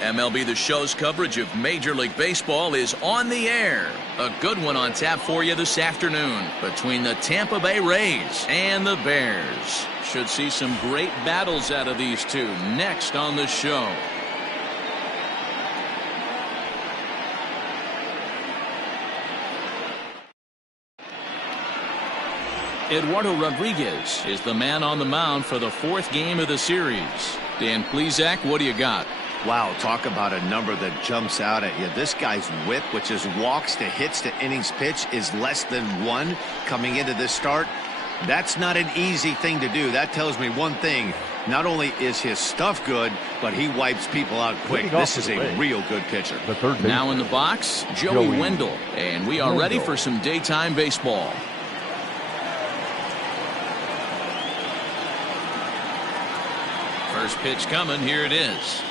MLB The Show's coverage of Major League Baseball is on the air. A good one on tap for you this afternoon between the Tampa Bay Rays and the Bears. Should see some great battles out of these two next on the show. Eduardo Rodriguez is the man on the mound for the fourth game of the series. Dan Plesac, what do you got? Wow, talk about a number that jumps out at you. This guy's whip, which is walks to hits to innings pitch, is less than 1 coming into this start. That's not an easy thing to do. That tells me one thing. Not only is his stuff good, but he wipes people out quick. This is a real good pitcher. Now in the box, Joey Wendell. And we are ready for some daytime baseball. First pitch coming. Here it is.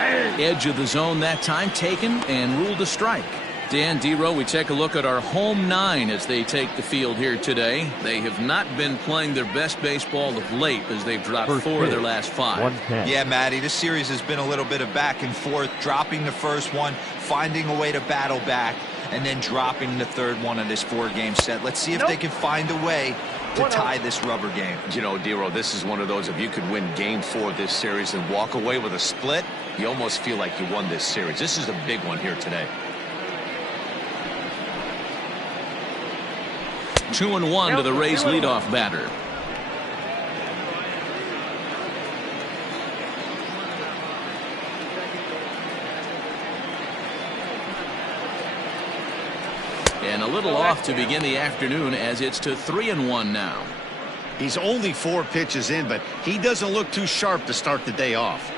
Edge of the zone that time taken and ruled a strike. Dan, D-Row, we take a look at our home 9 as they take the field here today. They have not been playing their best baseball of late as they've dropped 4 of their last 5. Yeah, Matty, this series has been a little bit of back and forth, dropping the first one, finding a way to battle back, and then dropping the third one of this 4-game set. Let's see if they can find a way to tie this rubber game. You know, D-Row, this is one of those, if you could win game 4 of this series and walk away with a split, you almost feel like you won this series. This is a big one here today. 2-1 to the Rays leadoff batter. And a little off to begin the afternoon as it's to 3-1 now. He's only 4 pitches in, but he doesn't look too sharp to start the day off.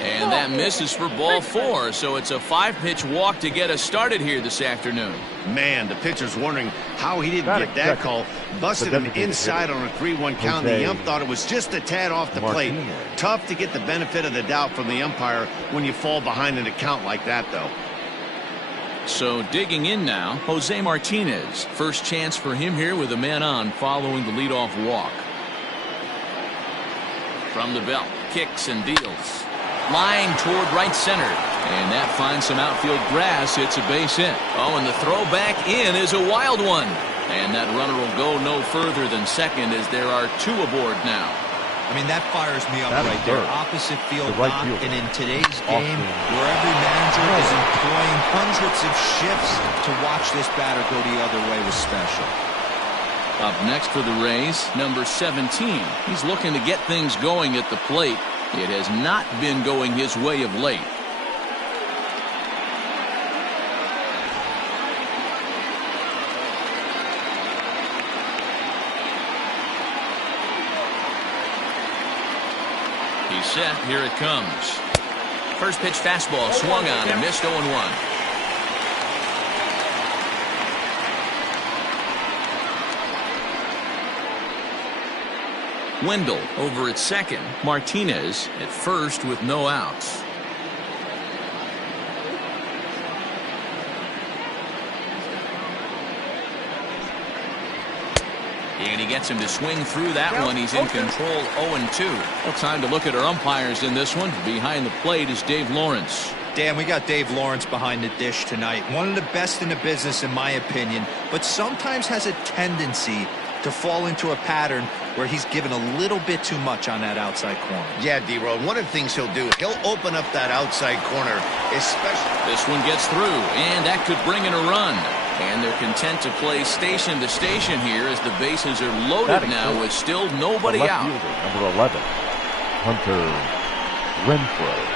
And that misses for ball 4, so it's a 5-pitch walk to get us started here this afternoon. Man, the pitcher's wondering how he didn't get that call. Busted him inside on a 3-1 count. The ump thought it was just a tad off the plate. Tough to get the benefit of the doubt from the umpire when you fall behind in a count like that, though. So digging in now, Jose Martinez. First chance for him here with a man on following the leadoff walk. From the belt, kicks and deals. Line toward right center. And that finds some outfield grass. It's a base hit. Oh, and the throw back in is a wild one. And that runner will go no further than second as there are 2 aboard now. I mean, that fires me up right there. Opposite field knock, and in today's game, where every manager is employing hundreds of shifts to watch this batter go the other way was special. Up next for the Rays, number 17. He's looking to get things going at the plate. It has not been going his way of late. He's set. Here it comes. First pitch fastball swung on and missed 0-1. Wendell over at second. Martinez at first with no outs. And he gets him to swing through that one. He's in control 0-2. Well, time to look at our umpires in this one. Behind the plate is Dave Lawrence. Dan, we got Dave Lawrence behind the dish tonight. One of the best in the business, in my opinion, but sometimes has a tendency to fall into a pattern where he's given a little bit too much on that outside corner. Yeah, D-Row, one of the things he'll do, he'll open up that outside corner, especially. This one gets through, and that could bring in a run. And they're content to play station to station here as the bases are loaded now with still nobody out. Number 11, Hunter Renfroe.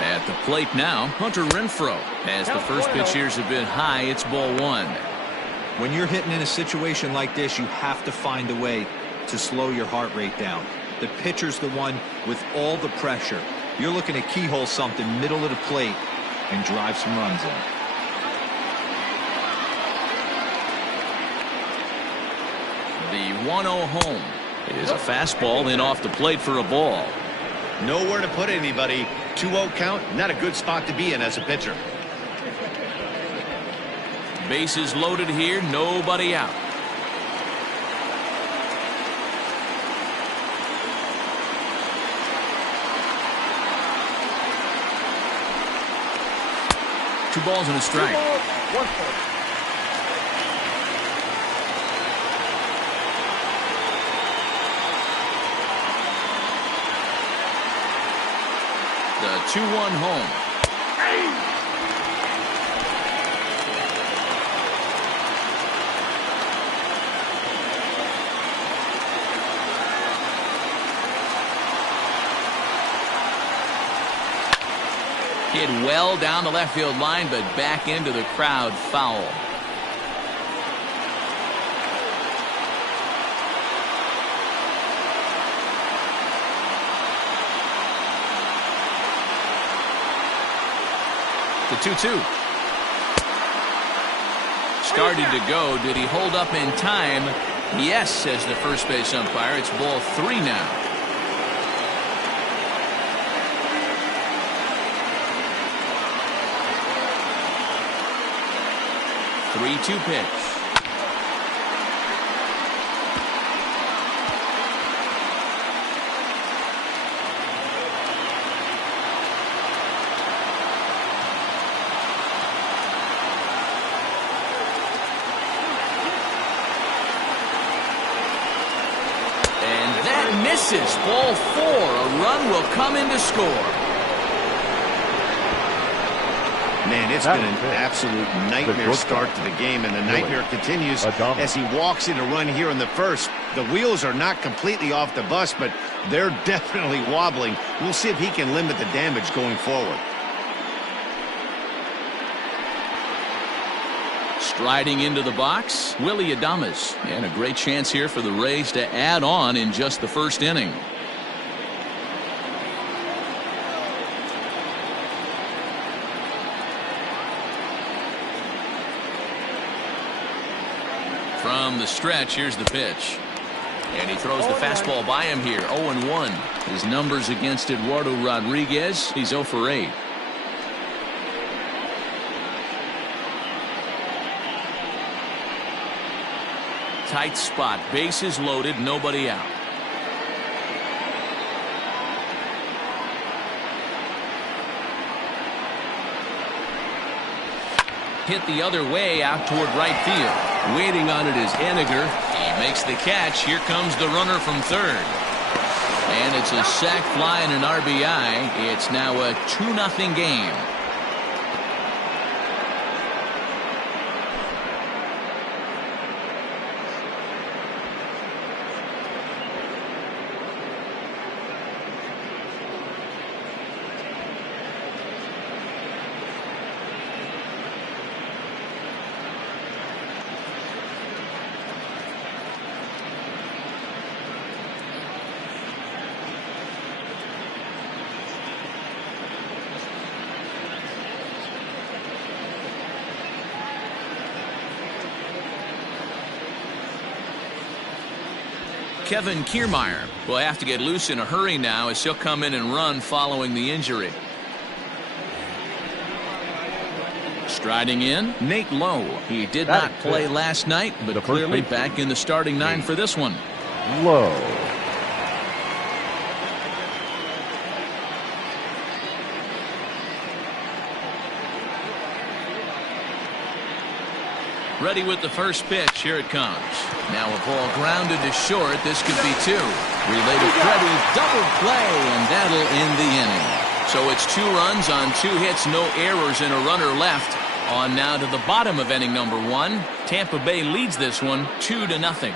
At the plate now, Hunter Renfroe. As the first pitch here is a bit high, it's ball 1. When you're hitting in a situation like this, you have to find a way to slow your heart rate down. The pitcher's the one with all the pressure. You're looking to keyhole something middle of the plate and drive some runs in. The 1-0 home is a fastball in off the plate for a ball. Nowhere to put anybody. 2-0 count, not a good spot to be in as a pitcher. Bases loaded here, nobody out. Two balls and a strike. 1 point. The 2-1 home. Hit well down the left field line, but back into the crowd, foul. The 2-2. Started to go. Did he hold up in time? Yes, says the first base umpire. It's ball 3 now. Three-two pitch. And that misses. Ball 4. A run will come in to score. Man, it's been an absolute nightmare start to the game, and the nightmare continues as he walks in a run here in the first. The wheels are not completely off the bus, but they're definitely wobbling. We'll see if he can limit the damage going forward. Striding into the box, Willie Adames. And a great chance here for the Rays to add on in just the first inning. From the stretch, here's the pitch. And he throws the fastball by him here. 0-1. His numbers against Eduardo Rodriguez, he's 0 for 8. Tight spot. Bases loaded. Nobody out. Hit the other way out toward right field. Waiting on it is Henniger. He makes the catch. Here comes the runner from third. And it's a sac fly and an RBI. It's now a 2-0 game. Kevin Kiermaier will have to get loose in a hurry now as he'll come in and run following the injury. Striding in, Nate Lowe. He did not play last night, but clearly back in the starting 9 for this one. Lowe. Ready with the first pitch. Here it comes. Now a ball grounded to short. This could be 2. Relay to Freddie. Double play, and that'll end the inning. So it's 2 runs on 2 hits, no errors, and a runner left. On now to the bottom of inning number 1. Tampa Bay leads this one 2-0.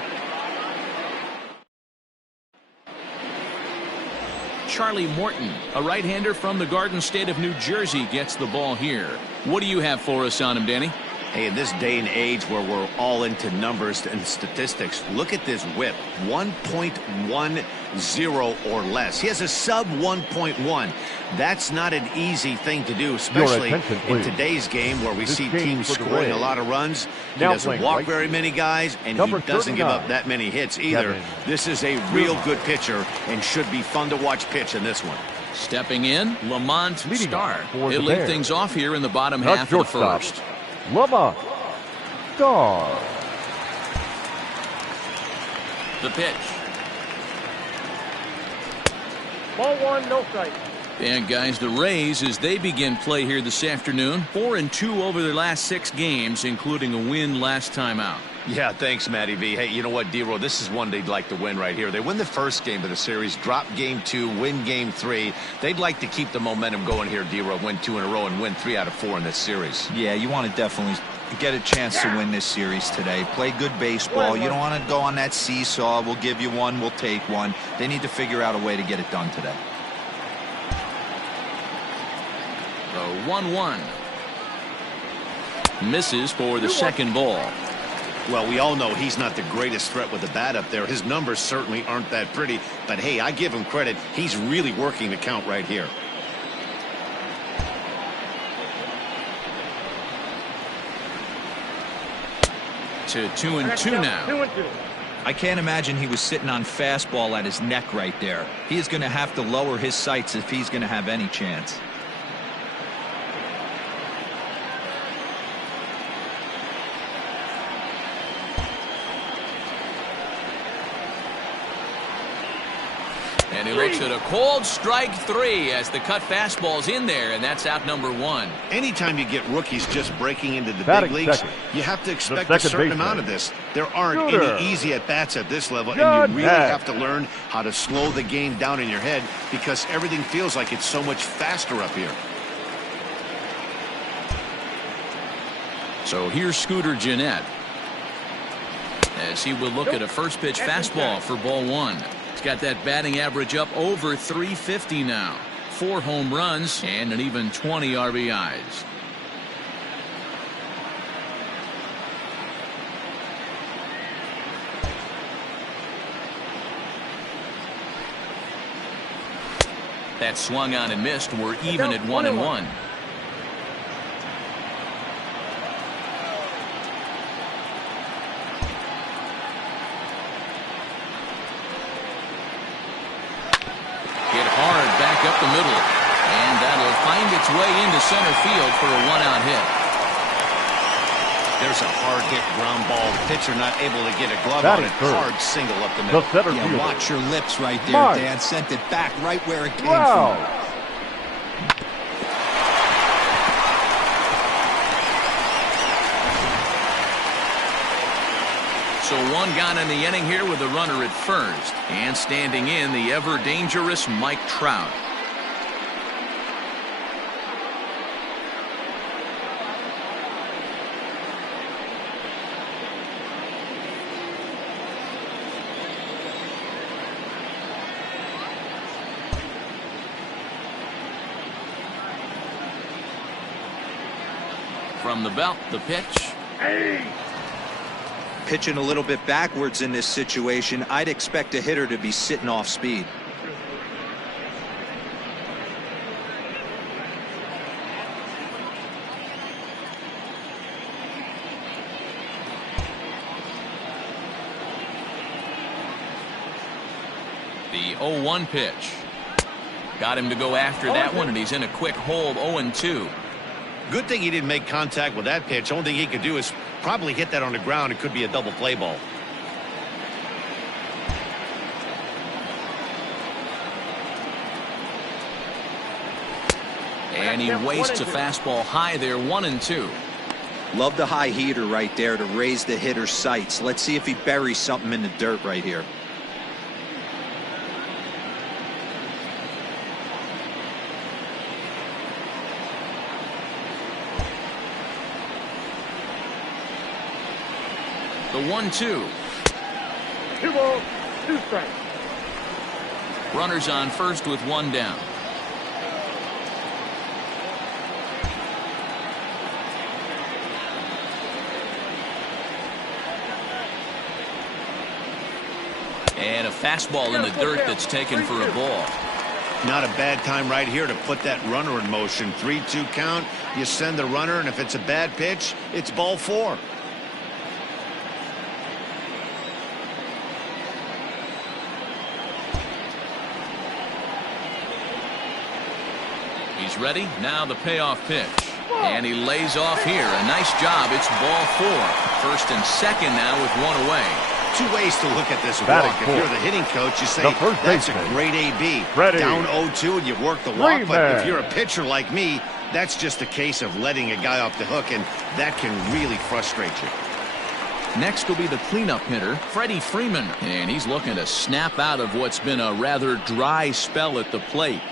Charlie Morton, a right-hander from the Garden State of New Jersey, gets the ball here. What do you have for us on him, Danny? Hey, in this day and age where we're all into numbers and statistics, look at this whip, 1.10 or less. He has a sub 1.1. That's not an easy thing to do, especially in today's game where we see teams scoring a lot of runs. He doesn't walk very many guys, and he doesn't give up that many hits either. This is a real good pitcher and should be fun to watch pitch in this one. Stepping in, Lamont Starr. He'll lead things off here in the bottom half of the first. Lamont Starr. The pitch. Ball one, no strike. And guys, the Rays, as they begin play here this afternoon, 4-2 over their last 6 games, including a win last time out. Yeah, thanks, Matty V. Hey, you know what, D-Row? This is one they'd like to win right here. They win the first game of the series, drop game 2, win game 3. They'd like to keep the momentum going here, D-Row, win 2 in a row and win 3 out of 4 in this series. Yeah, you want to definitely get a chance to win this series today. Play good baseball. You don't want to go on that seesaw. We'll give you one, we'll take one. They need to figure out a way to get it done today. The 1-1. Misses for the second ball. Well, we all know he's not the greatest threat with the bat up there. His numbers certainly aren't that pretty. But, hey, I give him credit. He's really working the count right here. To 2-2 now. 2-2. I can't imagine he was sitting on fastball at his neck right there. He is going to have to lower his sights if he's going to have any chance. And he looks at a cold strike 3 as the cut fastball's in there, and that's out number 1. Anytime you get rookies just breaking into the big leagues, you have to expect a certain amount of this. There aren't any easy at-bats at this level, and you really have to learn how to slow the game down in your head because everything feels like it's so much faster up here. So here's Scooter Gennett as he will look at a first pitch fastball for ball 1. Got that batting average up over 350 now. 4 home runs and an even 20 RBIs. That swung on and missed. We're even at 1-1. Up the middle, and that'll find its way into center field for a 1-out hit. There's a hard hit ground ball. Pitcher not able to get a glove on it. Hard single up the middle. Yeah, watch your lips right there, Dan. Sent it back right where it came from. So 1 gone in the inning here with a runner at first, and standing in the ever dangerous Mike Trout. From the belt, the pitch. Pitching a little bit backwards in this situation, I'd expect a hitter to be sitting off speed. The 0-1 pitch. Got him to go after that one, and he's in a quick hold. 0-2. Good thing he didn't make contact with that pitch. Only thing he could do is probably hit that on the ground. It could be a double play ball. And he wastes a fastball high there. 1-2. Love the high heater right there to raise the hitter's sights. Let's see if he buries something in the dirt right here. The 1-2. 2 balls, 2 strikes. Runners on first with 1 down. And a fastball in the dirt that's taken for a ball. Not a bad time right here to put that runner in motion. 3-2 count. You send the runner, and if it's a bad pitch, it's ball 4. He's ready. Now the payoff pitch. And he lays off here. A nice job. It's ball 4. First and second now with one away. 2 ways to look at this Batting walk. If fourth. you're the hitting coach, you say, The first that's a baseman. great AB. Ready. Down 0-2 and you work the walk. Green But if man. you're a pitcher like me, that's just a case of letting a guy off the hook, and that can really frustrate you. Next will be the cleanup hitter, Freddie Freeman. And he's looking to snap out of what's been a rather dry spell at the plate.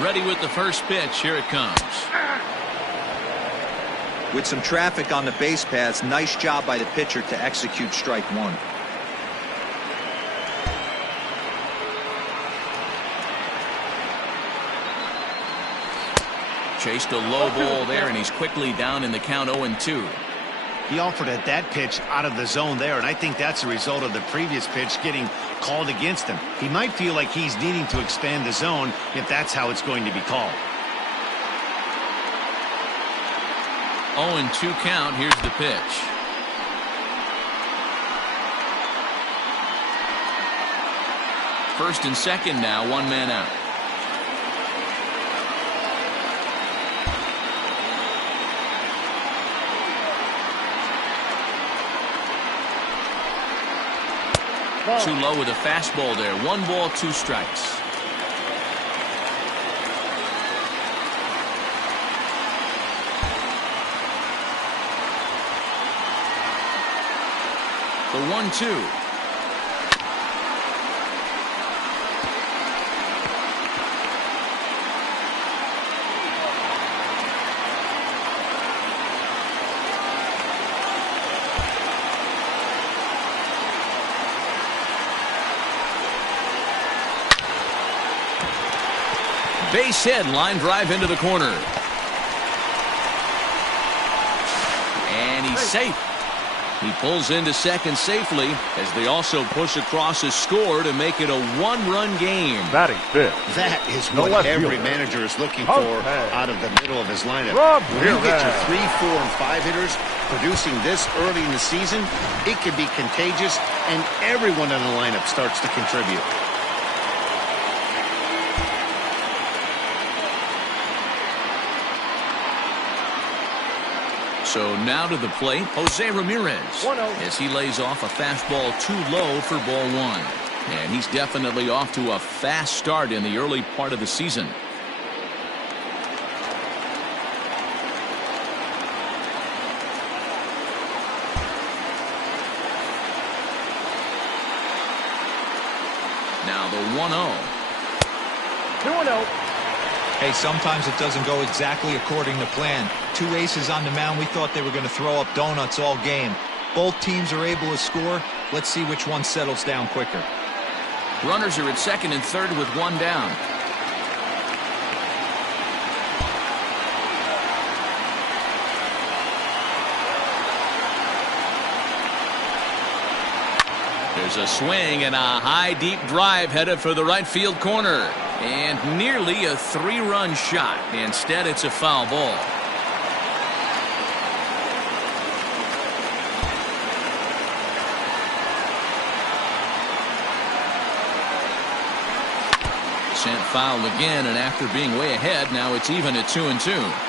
Ready with the first pitch. Here it comes. With some traffic on the base paths, nice job by the pitcher to execute strike 1. Chased a low ball there, and he's quickly down in the count 0-2. He offered at that pitch out of the zone there, and I think that's a result of the previous pitch getting called against him. He might feel like he's needing to expand the zone if that's how it's going to be called. 0-2 count. Here's the pitch. First and second now, one man out. Too low with a fastball there. 1 ball, 2 strikes. The 1-2. Base hit, line drive into the corner. And he's safe. He pulls into second safely as they also push across a score to make it a 1-run game. Batting fifth. That is No what left every fielder. manager is looking Home for man. out of the middle of his lineup. When you get your 3, 4, and 5 hitters producing this early in the season, it can be contagious, and everyone in the lineup starts to contribute. So now to the plate, Jose Ramirez, 1-0. as he lays off a fastball too low for ball 1. And he's definitely off to a fast start in the early part of the season. Now the 1-0. 2-0. Hey, sometimes it doesn't go exactly according to plan. 2 aces on the mound. We thought they were going to throw up donuts all game. Both teams are able to score. Let's see which one settles down quicker. Runners are at second and third with 1 down. There's a swing and a high deep drive headed for the right field corner. And nearly a 3-run shot. Instead, it's a foul ball. Sent foul again, and after being way ahead, now it's even at 2-2.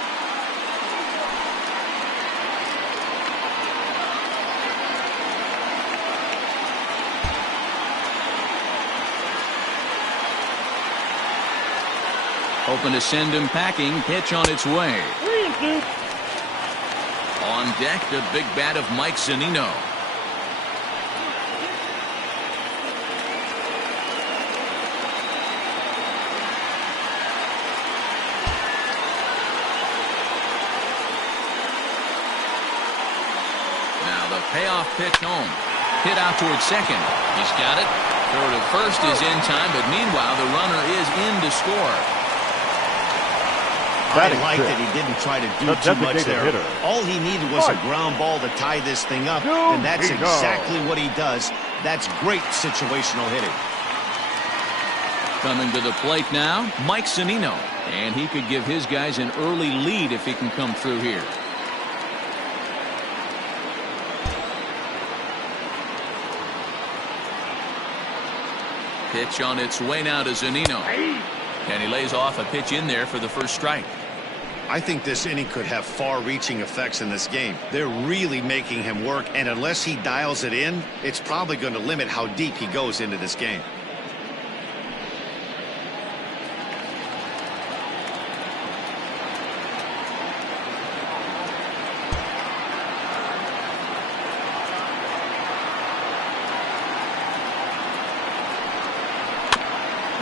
Hoping to send him packing. Pitch on its way. 3-2. On deck, the big bat of Mike Zunino. Now the payoff pitch home. Hit out towards second. He's got it. Throw to first is in time, but meanwhile the runner is in to score. I like that he didn't try to do too much there. All he needed was a ground ball to tie this thing up, and that's exactly what he does. That's great situational hitting. Coming to the plate now, Mike Zunino, and he could give his guys an early lead if he can come through here. Pitch on its way now to Zunino, and he lays off a pitch in there for the first strike. I think this inning could have far-reaching effects in this game. They're really making him work, and unless he dials it in, it's probably going to limit how deep he goes into this game.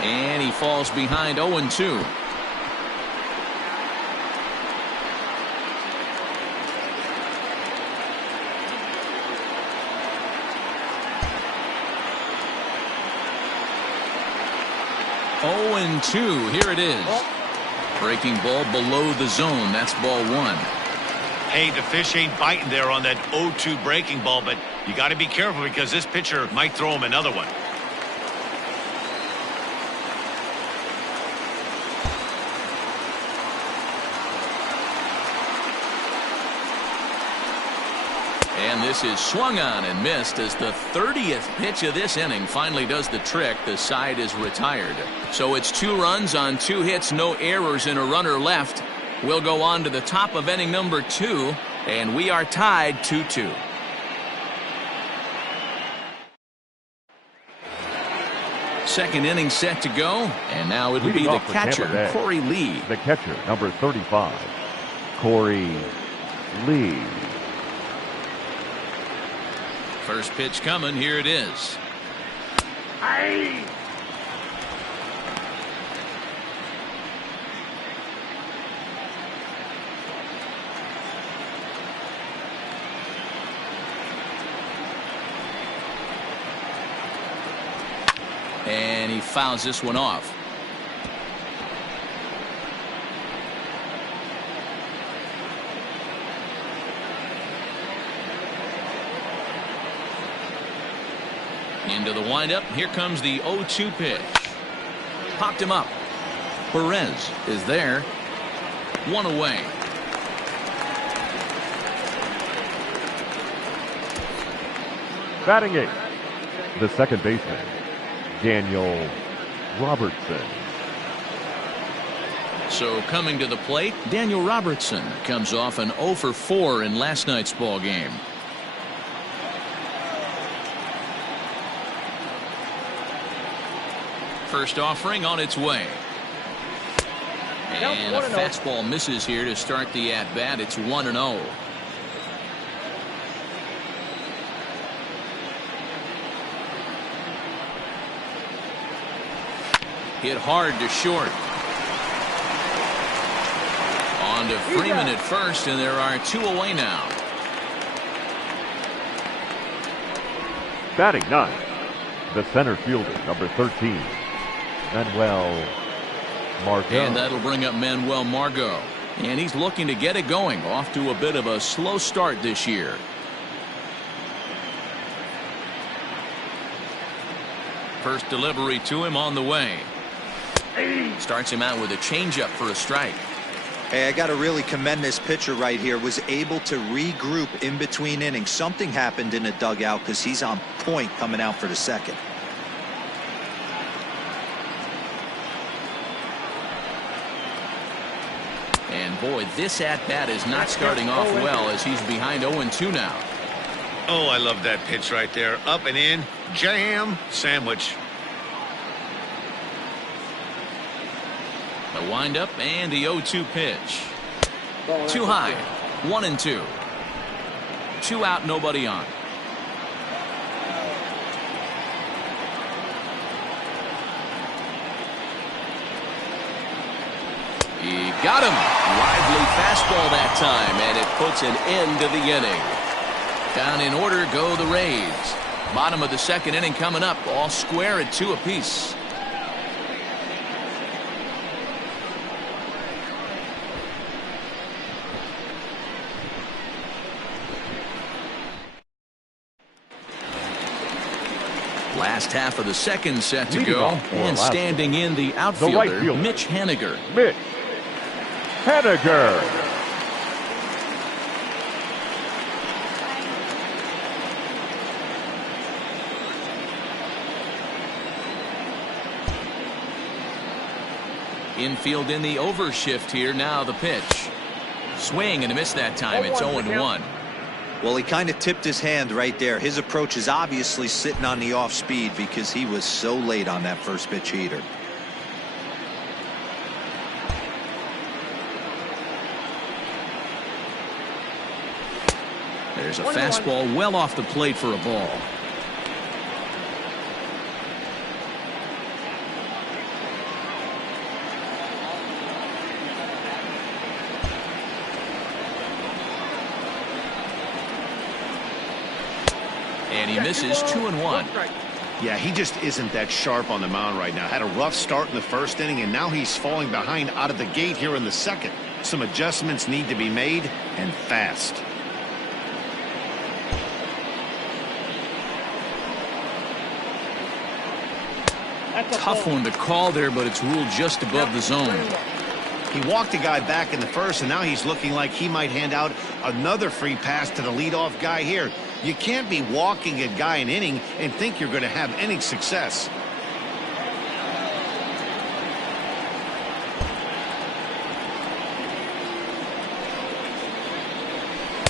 And he falls behind 0-2. Here it is. Breaking ball below the zone. That's ball one. Hey, the fish ain't biting there on that 0-2 breaking ball, but you got to be careful because this pitcher might throw him another one. And this is swung on and missed as the 30th pitch of this inning finally does the trick. The side is retired. So it's 2 runs on 2 hits, no errors, and a runner left. We'll go on to the top of inning number 2, and we are tied 2-2. Second inning set to go, and now it'll be the catcher, Corey Lee. The catcher, number 35, Corey Lee. First pitch coming. Here it is. And he fouls this one off. Into the windup. Here comes the 0-2 pitch. Popped him up. Perez is there. 1 away. Batting 8th, the second baseman, Daniel Robertson. So coming to the plate, Daniel Robertson comes off an 0 for 4 in last night's ball game. First offering on its way. And a fastball misses here to start the at-bat. It's 1-0. Hit hard to short. On to Freeman at first, and there are 2 away now. Batting 9th, the center fielder, number 13, Manuel Margot. And that'll bring up Manuel Margot. And he's looking to get it going. Off to a bit of a slow start this year. First delivery to him on the way. Starts him out with a changeup for a strike. Hey, I got to really commend this pitcher right here. Was able to regroup in between innings. Something happened in the dugout because he's on point coming out for the second. And boy, this at-bat is not starting off well as he's behind 0-2 now. Oh, I love that pitch right there. Up and in, jam, sandwich. The windup and the 0-2 pitch. Too high. 1-2. 2 out, nobody on. He got him. Lively fastball that time, and it puts an end to the inning. Down in order go the Rays. Bottom of the second inning coming up. All square at 2 apiece. Last half of the second set to go. And standing in the outfielder, Mitch Haniger. Mitch Haniger. Infield in the overshift here. Now the pitch. Swing and a miss that time. It's 0-1. Well, he kind of tipped his hand right there. His approach is obviously sitting on the off speed because he was so late on that first pitch heater. There's a fastball well off the plate for a ball. And he misses 2-1. Yeah, he just isn't that sharp on the mound right now. Had a rough start in the first inning, and now he's falling behind out of the gate here in the second. Some adjustments need to be made, and fast. Tough one to call there, but it's ruled just above the zone. He walked a guy back in the first, and now he's looking like he might hand out another free pass to the leadoff guy here. You can't be walking a guy an inning and think you're going to have any success.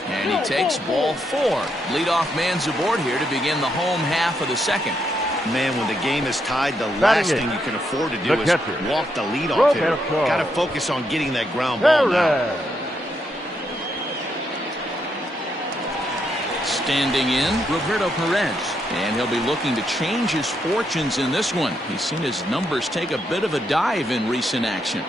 And he takes ball 4. Leadoff man's aboard here to begin the home half of the second. Man, when the game is tied, the last thing you can afford to do is walk the leadoff hitter. Got to focus on getting that ground ball now. Standing in, Roberto Perez. And he'll be looking to change his fortunes in this one. He's seen his numbers take a bit of a dive in recent action.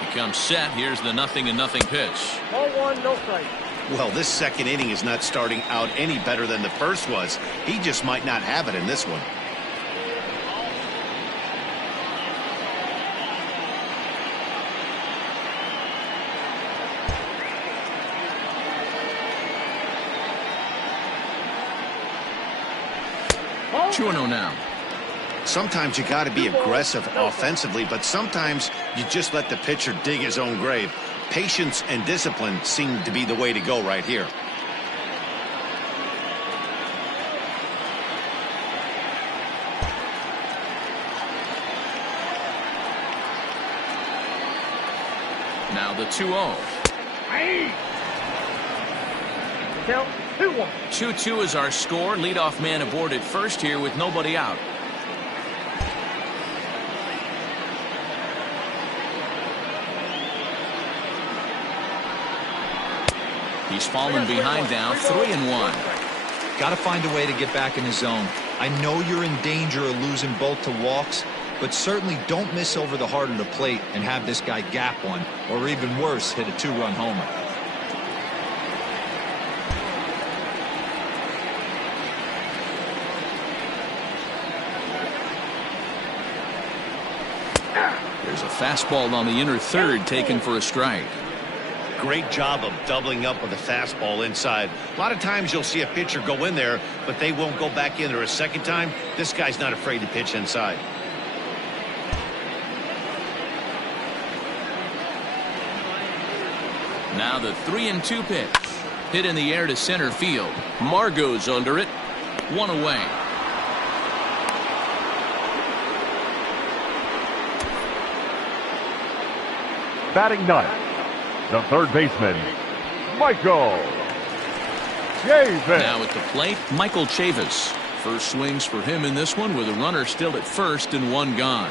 He comes set. Here's the 0-0 pitch. Ball 1, no strike. Well, this second inning is not starting out any better than the first was. He just might not have it in this one. Ball 2-0 now. Sometimes you got to be aggressive offensively, but sometimes you just let the pitcher dig his own grave. Patience and discipline seem to be the way to go right here. Now the 2-0. Count 2-1. 2-2 is our score. Leadoff man aboard at first here with nobody out. He's fallen behind now, 3-1. Got to find a way to get back in the zone. I know you're in danger of losing both to walks, but certainly don't miss over the heart of the plate and have this guy gap one, or even worse, hit a 2-run homer. There's a fastball on the inner third taken for a strike. Great job of doubling up with a fastball inside. A lot of times you'll see a pitcher go in there, but they won't go back in there a second time. This guy's not afraid to pitch inside. Now the 3-2 pitch. Hit in the air to center field. Margot's under it. 1 away. Batting ninth, the third baseman, Michael Chavis. Now at the plate, Michael Chavis. First swings for him in this one with a runner still at first and 1 gone.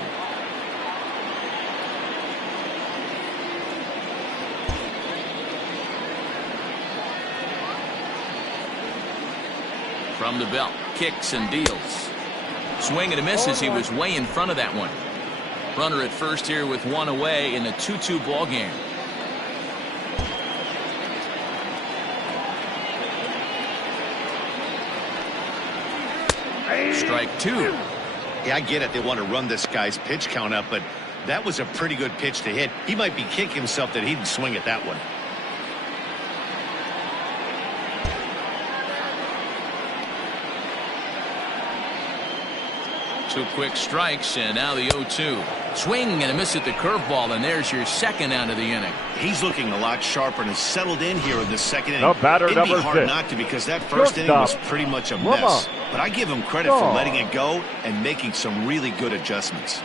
From the belt, kicks and deals. Swing and a miss as he was way in front of that one. Runner at first here with one away in a 2-2 ball game. Strike two. Yeah, I get it. They want to run this guy's pitch count up, but that was a pretty good pitch to hit. He might be kicking himself that he didn't swing at that one. Two quick strikes, and now the 0-2. Swing and a miss at the curveball, and there's your second out of the inning. He's looking a lot sharper and has settled in here in the second inning. The batter, It'd be number hard 6. not to, because that first inning was pretty much a mess. But I give him credit for letting it go and making some really good adjustments.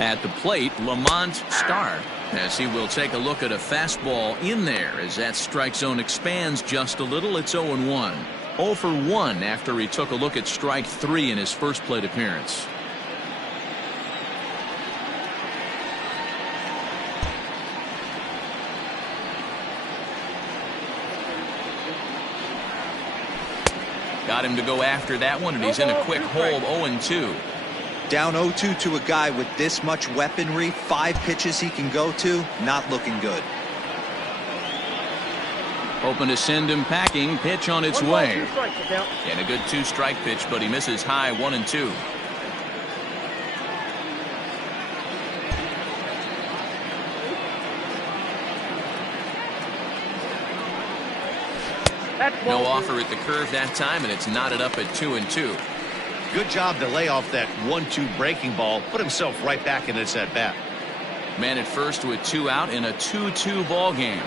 At the plate, Lamont Starr, as he will take a look at a fastball in there as that strike zone expands just a little. It's 0-1. 0 for 1 after he took a look at strike 3 in his first plate appearance. Got him to go after that one, and he's in a quick hole. 0-2. Down 0-2 to a guy with this much weaponry, 5 pitches he can go to, not looking good. Hoping to send him packing. Pitch on its way. And a good 2-strike pitch, but he misses high. 1-2. No offer at the curve that time, and it's knotted up at 2-2. Good job to lay off that 1-2 breaking ball, put himself right back in this at bat. Man at first with 2 out in a 2-2 ball game.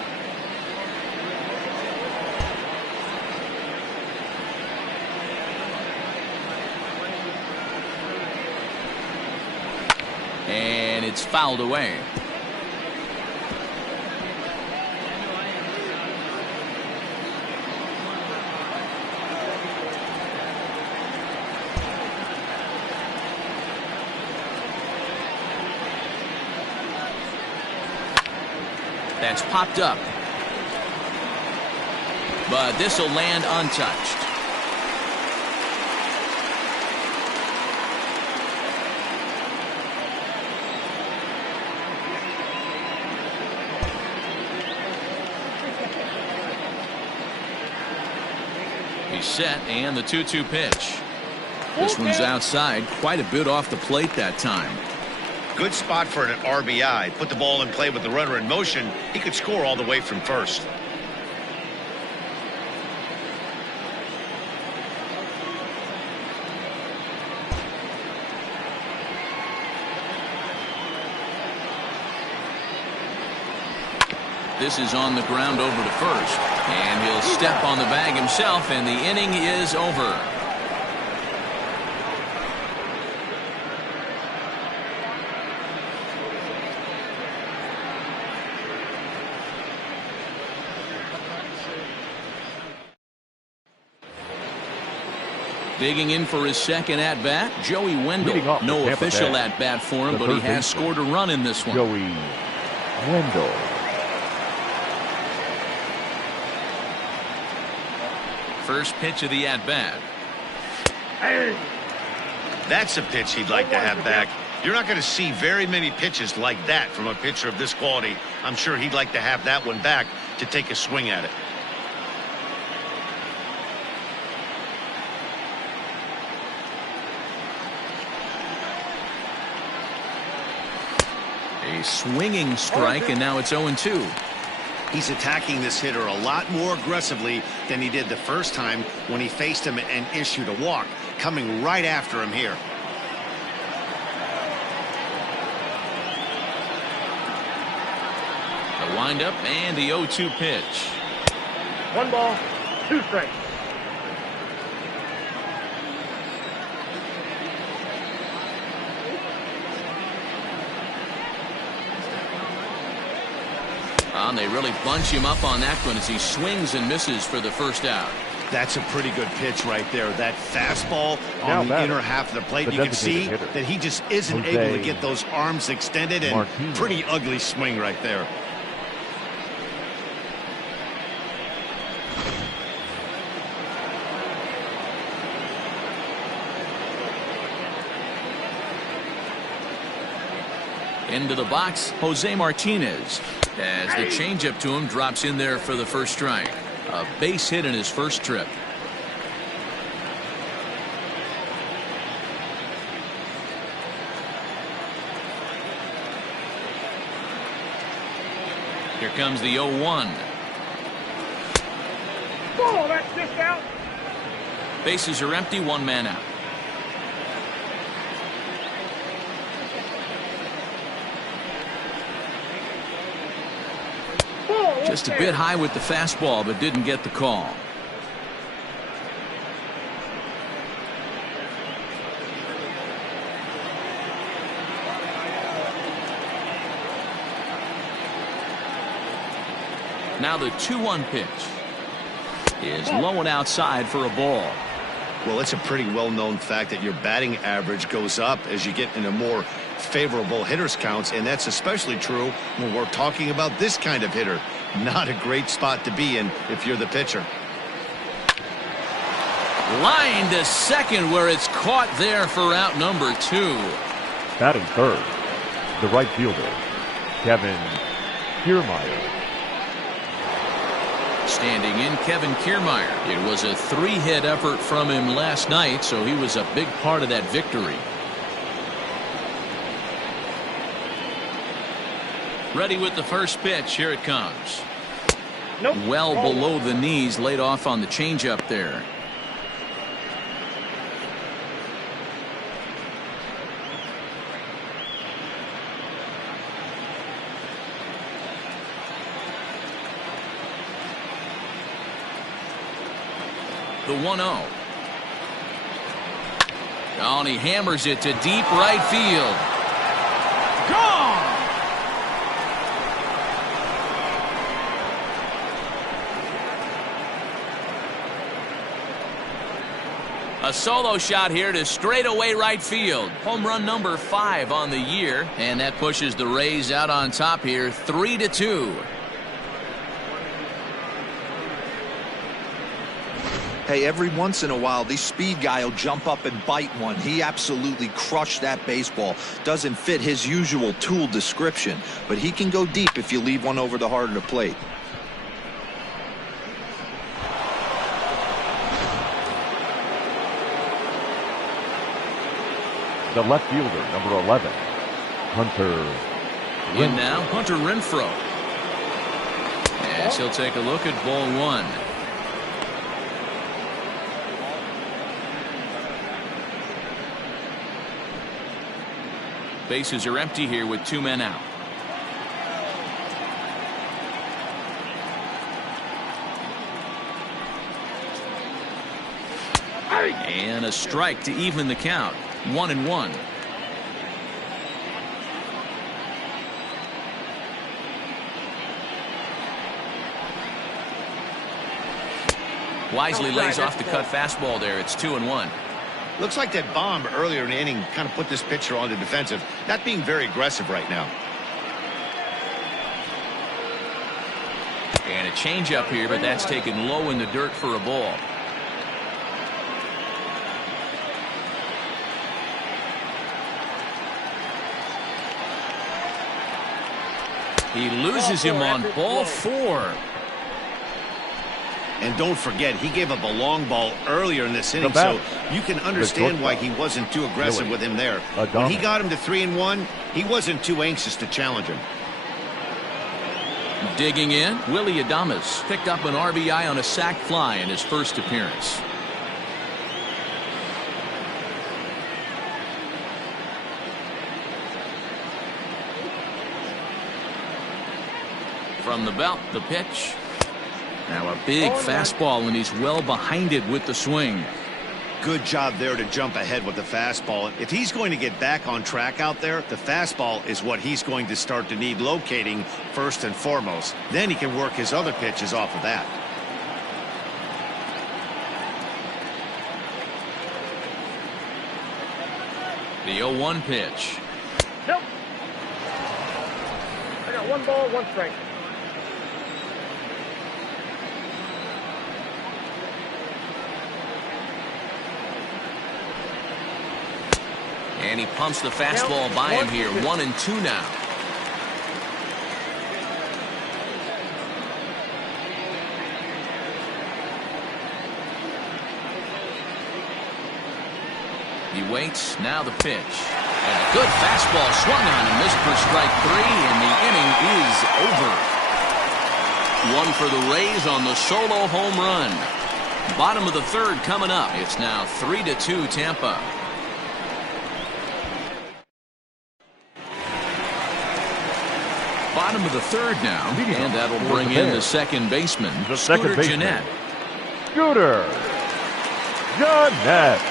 And it's fouled away. That's popped up. But this will land untouched. He's set, and the 2-2 pitch. This one's outside, quite a bit off the plate that time. Good spot for an RBI. Put the ball in play with the runner in motion. He could score all the way from first. This is on the ground over to first, and he'll step on the bag himself, and the inning is over. Digging in for his second at-bat, Joey Wendell. No official at-bat for him, but he has scored a run in this one. Joey Wendell. First pitch of the at-bat. That's a pitch he'd like to have back. You're not going to see very many pitches like that from a pitcher of this quality. I'm sure he'd like to have that one back to take a swing at it. A swinging strike, and now it's 0-2. He's attacking this hitter a lot more aggressively than he did the first time when he faced him and issued a walk. Coming right after him here. The windup and the 0-2 pitch. 1 ball, 2 strikes. And they really bunch him up on that one as he swings and misses for the first out. That's a pretty good pitch right there. That fastball on the inner half of the plate. You can see that he just isn't able to get those arms extended, and pretty ugly swing right there. Into the box, Jose Martinez. As the changeup to him drops in there for the first strike. A base hit in his first trip. Here comes the 0-1. Ball, that's just out. Bases are empty, one man out. Just a bit high with the fastball, but didn't get the call. Now the 2-1 pitch is low and outside for a ball. Well, it's a pretty well-known fact that your batting average goes up as you get into more favorable hitters counts, and that's especially true when we're talking about this kind of hitter. Not a great spot to be in if you're the pitcher. Line to second, where it's caught there for out number 2. Batting third, the right fielder, Kevin Kiermaier. Standing in, Kevin Kiermaier. It was a 3-hit effort from him last night, so he was a big part of that victory. Ready with the first pitch. Here it comes. Nope. Well below the knees, laid off on the changeup there. The 1-0. Oh, and he hammers it to deep right field. Gone! A solo shot here to straightaway right field. Home run number 5 on the year, and that pushes the Rays out on top here, 3-2. Hey, every once in a while, this speed guy will jump up and bite one. He absolutely crushed that baseball. Doesn't fit his usual tool description, but he can go deep if you leave one over the heart of the plate. The left fielder, number 11, Hunter In now, Hunter Renfroe. As he'll take a look at ball 1. Bases are empty here with 2 men out. And a strike to even the count. 1-1. Wisely lays off the cut fastball there. It's 2-1. Looks like that bomb earlier in the inning kind of put this pitcher on the defensive. Not being very aggressive right now. And a changeup here, but that's taken low in the dirt for a ball. He loses him on ball 4. And don't forget, he gave up a long ball earlier in this inning, so you can understand why he wasn't too aggressive with him there. When he got him to 3-1, he wasn't too anxious to challenge him. Digging in, Willie Adames picked up an RBI on a sac fly in his first appearance. From the belt, the pitch. Now a big fastball, and he's well behind it with the swing. Good job there to jump ahead with the fastball. If he's going to get back on track out there, the fastball is what he's going to start to need locating first and foremost. Then he can work his other pitches off of that. The 0-1 pitch. Nope. I got 1 ball, 1 strike. And he pumps the fastball by him here. 1-2 now. He waits. Now the pitch. And a good fastball swung on and missed for strike 3, and the inning is over. 1 for the Rays on the solo home run. Bottom of the 3rd coming up. It's now 3-2 Tampa. Bottom of the 3rd now, and that'll bring in the second baseman, Scooter Gennett. Scooter Gennett.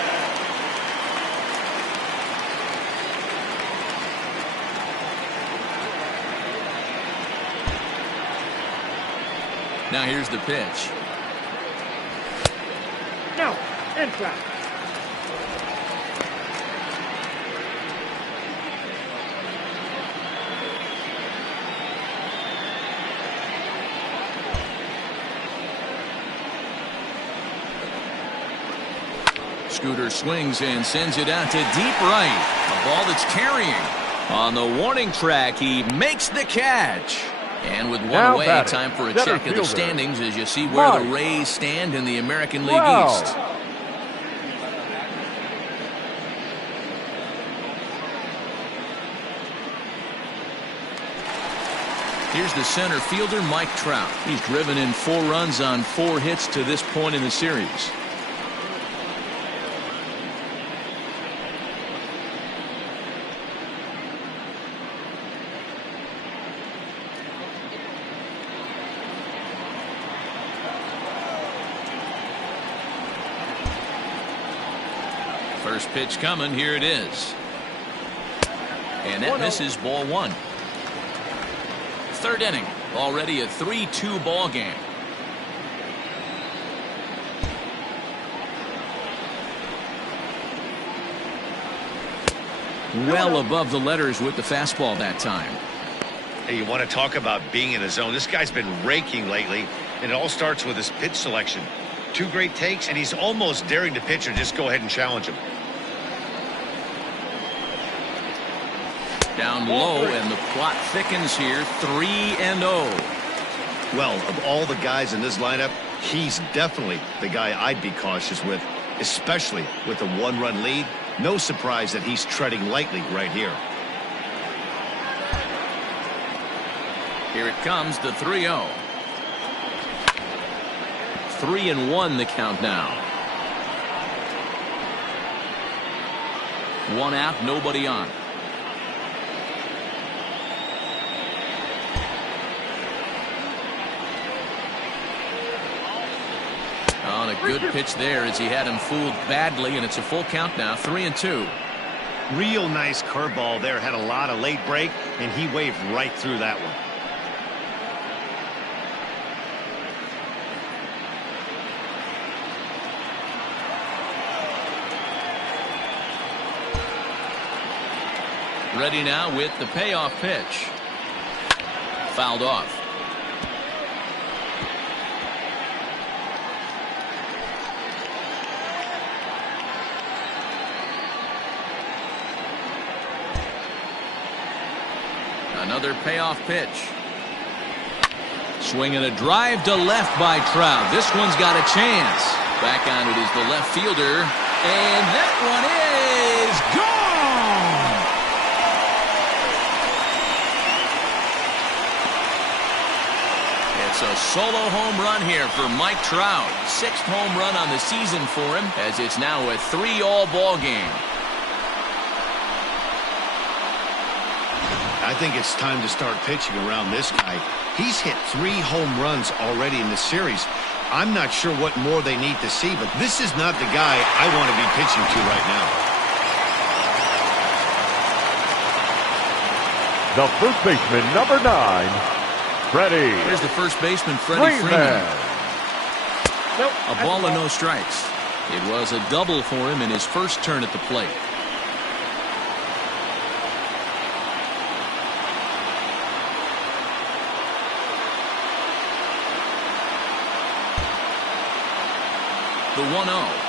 Now here's the pitch. No, inside. Scooter swings and sends it out to deep right. A ball that's carrying. On the warning track, he makes the catch. And with 1 away, time for a check of the standings as you see where the Rays stand in the American League East. Here's the center fielder, Mike Trout. He's driven in 4 runs on 4 hits to this point in the series. First pitch coming. Here it is. And that misses, ball 1. 3rd inning. Already a 3-2 ball game. Well above the letters with the fastball that time. Hey, you want to talk about being in a zone. This guy's been raking lately, and it all starts with his pitch selection. 2 great takes, and he's almost daring the pitcher just go ahead and challenge him. Down low, and the plot thickens here. 3-0. Well, of all the guys in this lineup, he's definitely the guy I'd be cautious with, especially with a 1-run lead. No surprise that he's treading lightly right here. Here it comes, the 3-0. 3-1 the count now. 1 out, nobody on. On a good pitch there as he had him fooled badly, and it's a full count now. 3-2. Real nice curveball there. Had a lot of late break, and he waved right through that one. Ready now with the payoff pitch. Fouled off. Another payoff pitch. Swinging a drive to left by Trout. This one's got a chance. Back on it is the left fielder. And that one is gone. It's a solo home run here for Mike Trout. 6th home run on the season for him, as it's now a 3-all ball game. I think it's time to start pitching around this guy. He's hit 3 home runs already in the series. I'm not sure what more they need to see, but this is not the guy I want to be pitching to right now. The first baseman, number 9, Freddie. Here's the first baseman, Freddie Freeman. Nope. A ball and no strikes. It was a double for him in his first turn at the plate. the 1-0.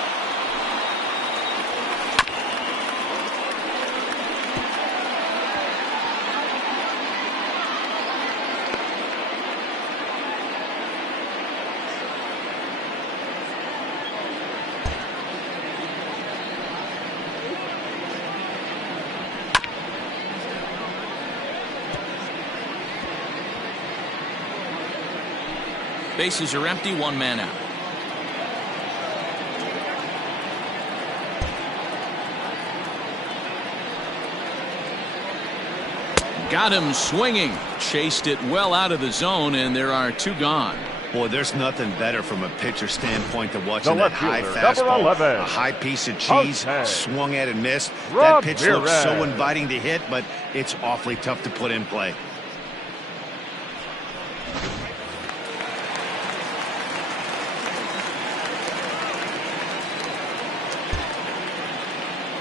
Bases are empty, one man out. Got him swinging. Chased it well out of the zone, and there are two gone. Boy, there's nothing better from a pitcher standpoint than watching The that left high fielder, fastball, number 11. a high piece of cheese, Okay. swung at and missed. That Rob pitch looks so Ramirez. inviting to hit, but it's awfully tough to put in play.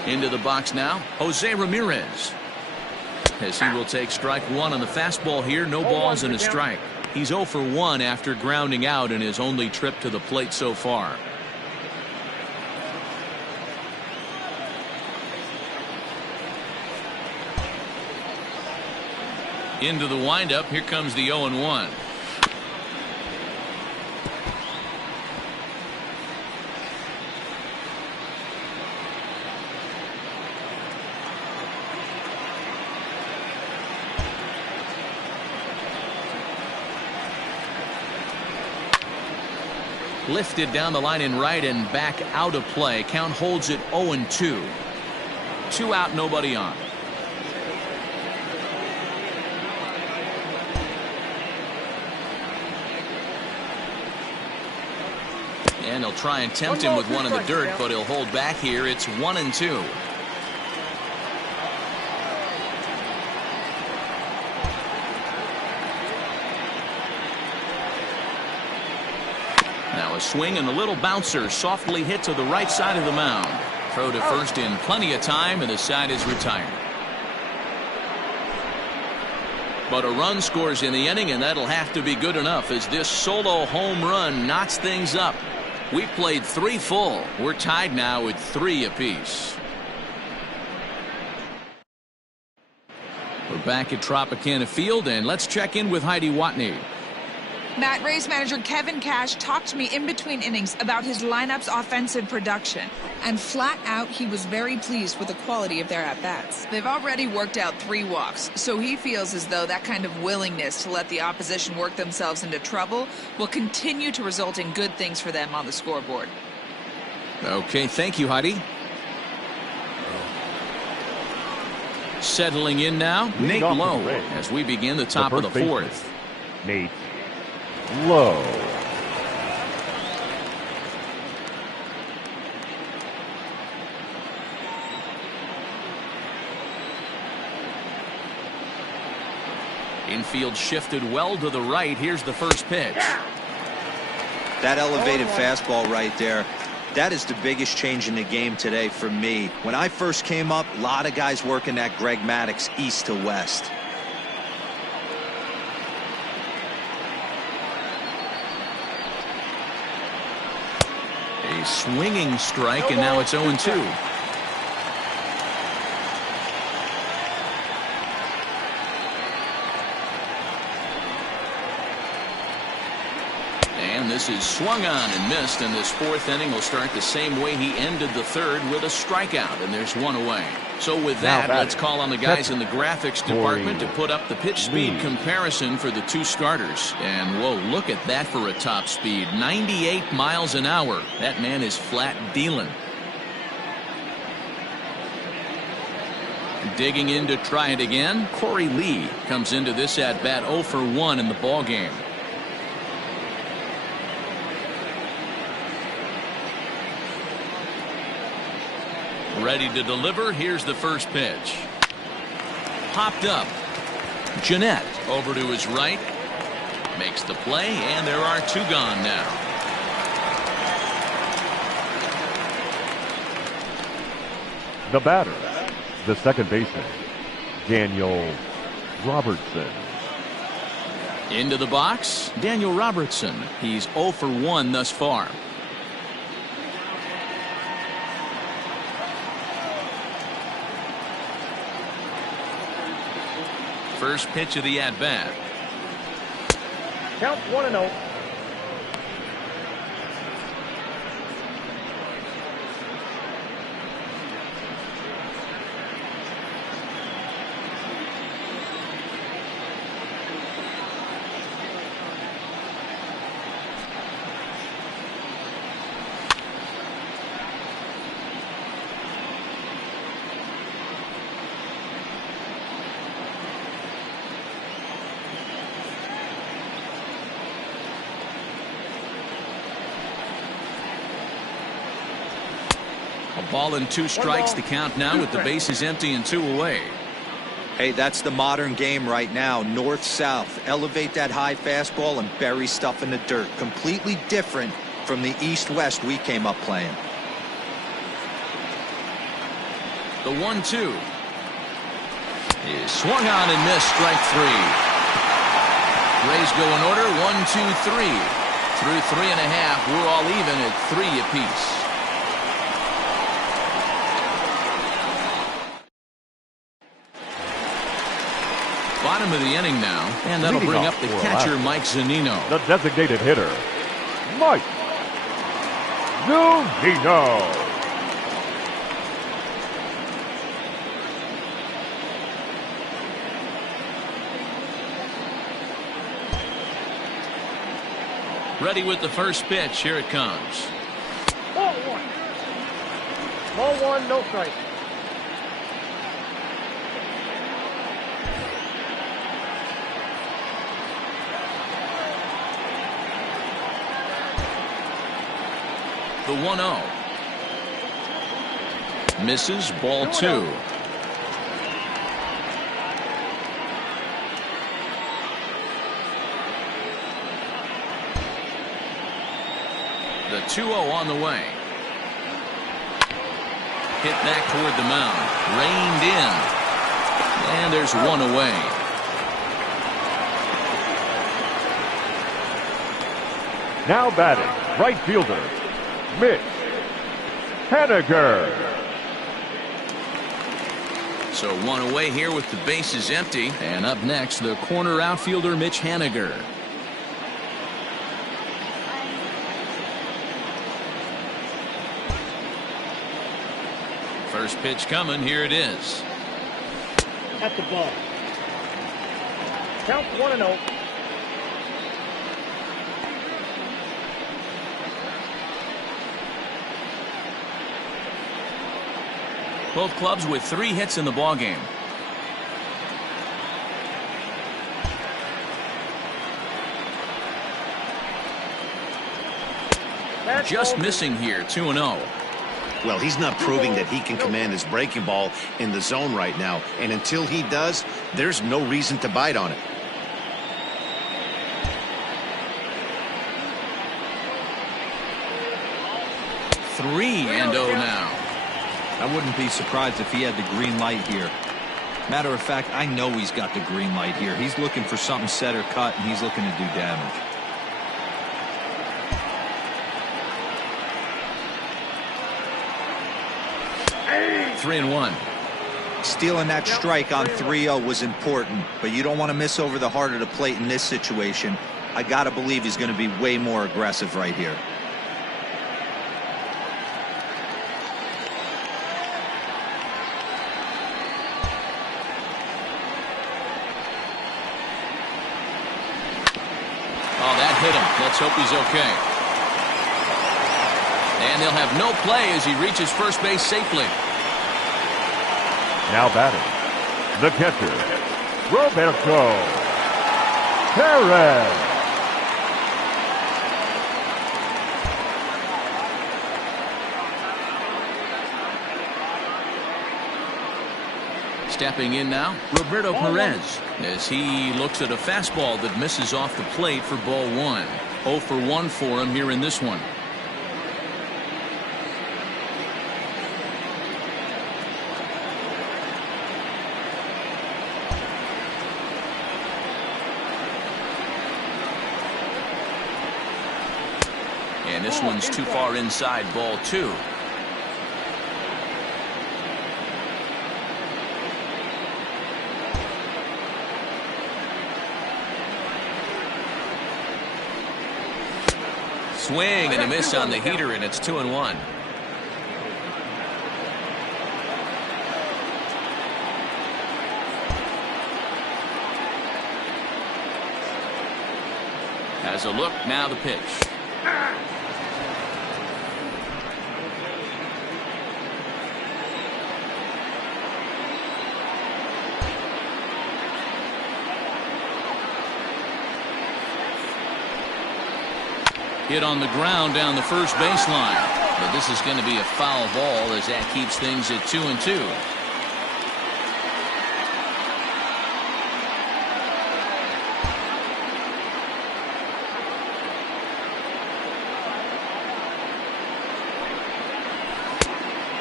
Into the box now, Jose Ramirez. As he will take strike one on the fastball here. No balls and a strike. He's 0 for 1 after grounding out in his only trip to the plate so far. Into the windup. Here comes the 0-1. Lifted down the line in right and back out of play. Count holds it 0-2. 2 out, nobody on. And he'll try and tempt him with one in the dirt, but he'll hold back here. It's 1-2. Now a swing and a little bouncer softly hit to the right side of the mound. Throw to first in plenty of time, and the side is retired. But a run scores in the inning, and that'll have to be good enough as this solo home run knots things up. We played 3 full. We're tied now with 3 apiece. We're back at Tropicana Field, and let's check in with Heidi Watney. Matt, Rays manager Kevin Cash talked to me in between innings about his lineup's offensive production. And flat out, he was very pleased with the quality of their at-bats. They've already worked out 3 walks, so he feels as though that kind of willingness to let the opposition work themselves into trouble will continue to result in good things for them on the scoreboard. Okay, thank you, Heidi. Settling in now, Nate Lowe, as we begin the top of the 4th. Nate Lowe. Infield shifted well to the right. Here's the first pitch. That elevated fastball right there, that is the biggest change in the game today for me. When I first came up, a lot of guys working that Greg Maddux east to west. A swinging strike, and now it's 0-2. And this is swung on and missed, and this 4th inning will start the same way he ended the 3rd, with a strikeout, and there's 1 away. So with that, let's call on the guys in the graphics department to put up the pitch speed comparison for the 2 starters. And whoa, look at that for a top speed. 98 miles an hour. That man is flat dealing. Digging in to try it again, Corey Lee comes into this at bat 0 for 1 in the ball game. Ready to deliver. Here's the first pitch. Popped up. Jeanette over to his right. Makes the play, and there are 2 gone now. The batter, the second baseman, Daniel Robertson. Into the box, Daniel Robertson. He's 0 for 1 thus far. First pitch of the at-bat. Count 1-0. A ball and 2 strikes. The count now with the bases empty and 2 away. Hey, that's the modern game right now. North-south. Elevate that high fastball and bury stuff in the dirt. Completely different from the east-west we came up playing. The 1-2 is swung on and missed. Strike 3. Rays go in order. 1, 2, 3. Through 3.5. We're all even at 3 apiece. Bottom of the inning now, and that'll bring up the catcher, Mike Zunino. The designated hitter, Mike Zunino. Ready with the first pitch. Here it comes. Ball 1. Ball 1, no strike. The 1-0 misses. Ball 2. The 2-0 on the way. Hit back toward the mound. Reined in. And there's 1 away. Now batting, right fielder, Mitch Haniger. So 1 away here with the bases empty. And up next, the corner outfielder, Mitch Haniger. First pitch coming. Here it is. At the ball. Count 1-0. Both clubs with 3 hits in the ballgame. Just missing here. 2-0. Well, he's not proving that he can command his breaking ball in the zone right now. And until he does, there's no reason to bite on it. Three and 0 now. I wouldn't be surprised if he had the green light here. Matter of fact, I know he's got the green light here. He's looking for something set or cut, and he's looking to do damage. 3-1. Stealing that strike on 3-0 was important, but you don't want to miss over the heart of the plate in this situation. I got to believe he's going to be way more aggressive right here. Oh, that hit him. Let's hope he's okay. And they'll have no play as he reaches first base safely. Now batting, the catcher, Roberto Perez. Stepping in now, Roberto Perez, as he looks at a fastball that misses off the plate for ball 1. 0 for 1 for him here in this one. And this one's too far inside, ball 2. swing and a miss on the heater, and it's 2-1. Has a look, now the pitch. Hit on the ground down the first baseline. But this is going to be a foul ball as that keeps things at 2-2.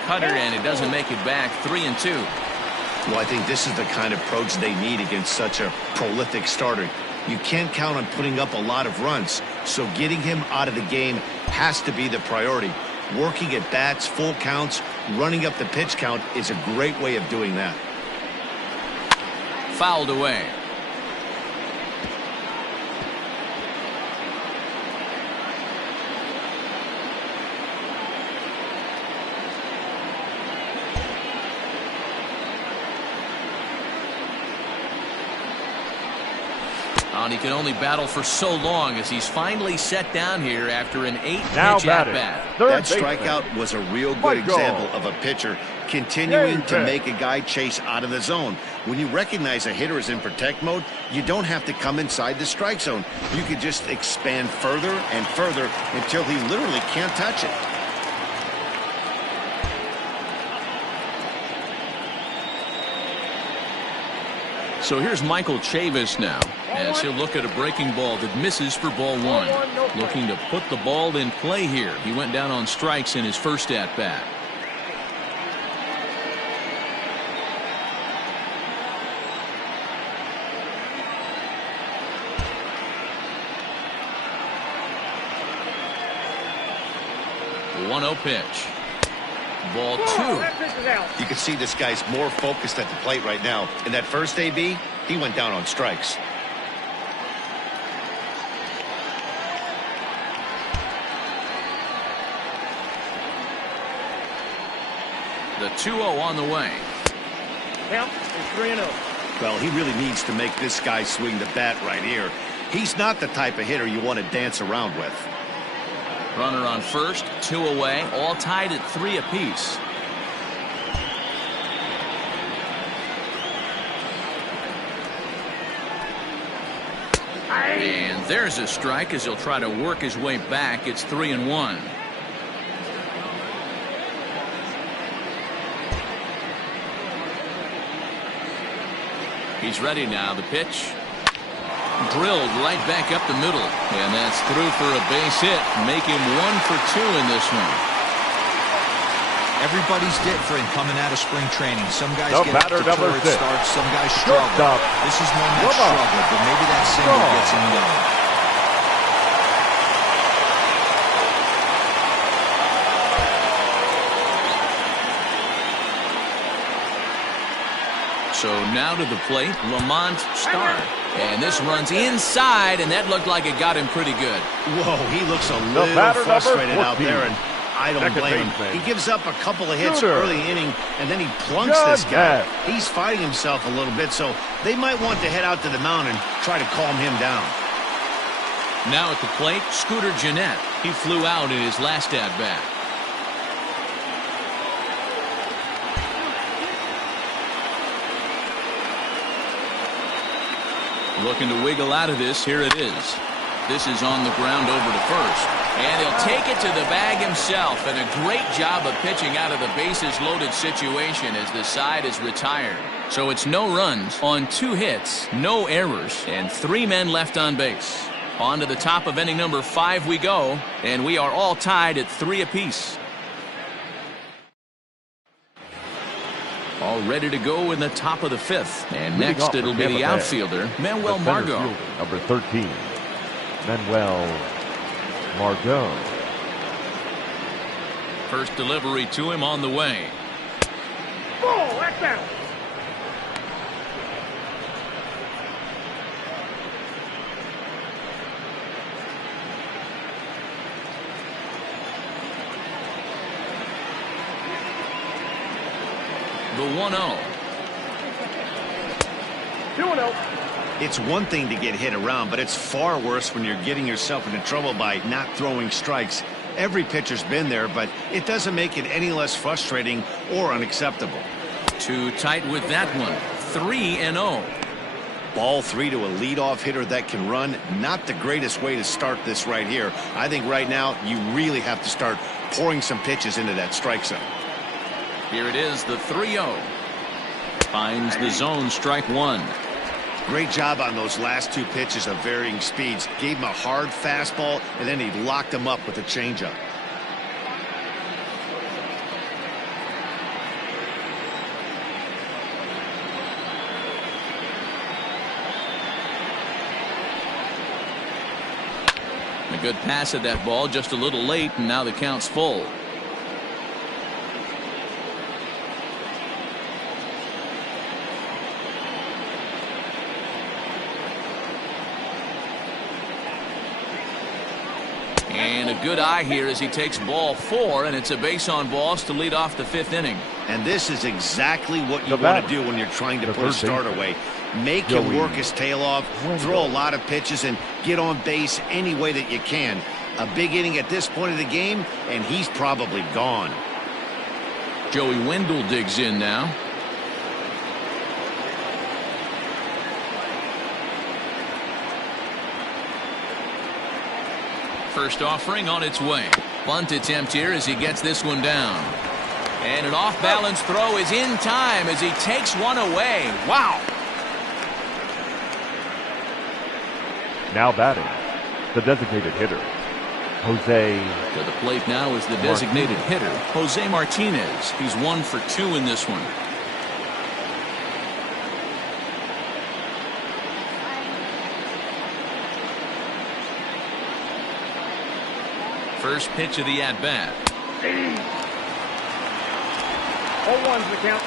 Cutter, and it doesn't make it back. 3-2. Well, I think this is the kind of approach they need against such a prolific starter. You can't count on putting up a lot of runs, so getting him out of the game has to be the priority. Working at bats, full counts, running up the pitch count is a great way of doing that. Fouled away. And he can only battle for so long as he's finally set down here after an 8-pitch at-bat. That strikeout was a real good example of a pitcher continuing to make a guy chase out of the zone. When you recognize a hitter is in protect mode, you don't have to come inside the strike zone. You can just expand further and further until he literally can't touch it. So here's Michael Chavis now, as he'll look at a breaking ball that misses for ball one. Looking to put the ball in play here. He went down on strikes in his first at-bat. The 1-0 pitch. Ball two. You can see this guy's more focused at the plate right now. In that first AB, he went down on strikes. The 2-0 on the way. Count is 3-0. Well, he really needs to make this guy swing the bat right here. He's not the type of hitter you want to dance around with. Runner on first, 2 away, all tied at 3 apiece. And there's a strike as he'll try to work his way back. It's 3-1. He's ready now. The pitch. Drilled right back up the middle. And that's through for a base hit. Make him 1 for 2 in this one. Everybody's different coming out of spring training. Some guys get up to torrid 6. starts, some guys struggle. This is one that struggled, but maybe that single gets him going. So now to the plate, Lamont Starr. And this runs inside, and that looked like it got him pretty good. Whoa, he looks a little frustrated out there, and I don't blame him. He gives up a couple of hits early inning, and then he plunks this guy. He's fighting himself a little bit, so they might want to head out to the mound and try to calm him down. Now at the plate, Scooter Gennett. He flew out in his last at-bat. Looking to wiggle out of this. Here it is. This is on the ground over to first. And he'll take it to the bag himself. And a great job of pitching out of the bases-loaded situation as the side is retired. So it's no runs on 2 hits, no errors, and 3 men left on base. On to the top of inning number 5 we go. And we are all tied at 3 apiece. All ready to go in the top of the 5th. And next it'll be the outfielder, Manuel Margot. Number 13, Manuel Margot. First delivery to him on the way. Ball, that's out. The 1-0. 2-0. It's one thing to get hit around, but it's far worse when you're getting yourself into trouble by not throwing strikes. Every pitcher's been there, but it doesn't make it any less frustrating or unacceptable. Too tight with that one. 3-0. Ball 3 to a leadoff hitter that can run. Not the greatest way to start this right here. I think right now you really have to start pouring some pitches into that strike zone. Here it is, the 3-0. Finds the zone, strike one. Great job on those last two pitches of varying speeds. Gave him a hard fastball, and then he locked him up with a changeup. A good pass at that ball, just a little late, and now the count's full. And a good eye here as he takes ball 4, and it's a base on balls to lead off the 5th inning. And this is exactly what you want to do when you're trying to put a starter away. Make him work his tail off, throw a lot of pitches, and get on base any way that you can. A big inning at this point of the game, and he's probably gone. Joey Wendell digs in now. First offering on its way. Bunt attempt here as he gets this one down. And an off-balance throw is in time as he takes one away. Wow. Now batting, the designated hitter, Jose. To the plate now is the designated hitter, Jose Martinez. He's 1 for 2 in this one. First pitch of the at-bat. 0-1's the count.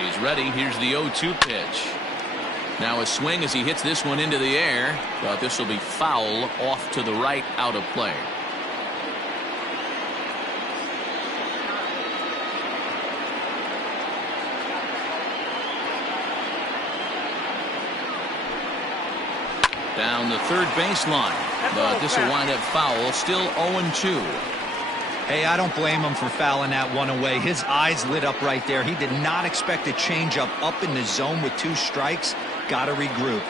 He's ready. Here's the 0-2 pitch. Now a swing as he hits this one into the air, but this will be foul off to the right, out of play. Down the third baseline, but this will wind up foul. Still 0-2. Hey, I don't blame him for fouling that one away. His eyes lit up right there. He did not expect a changeup up in the zone with 2 strikes. Got to regroup.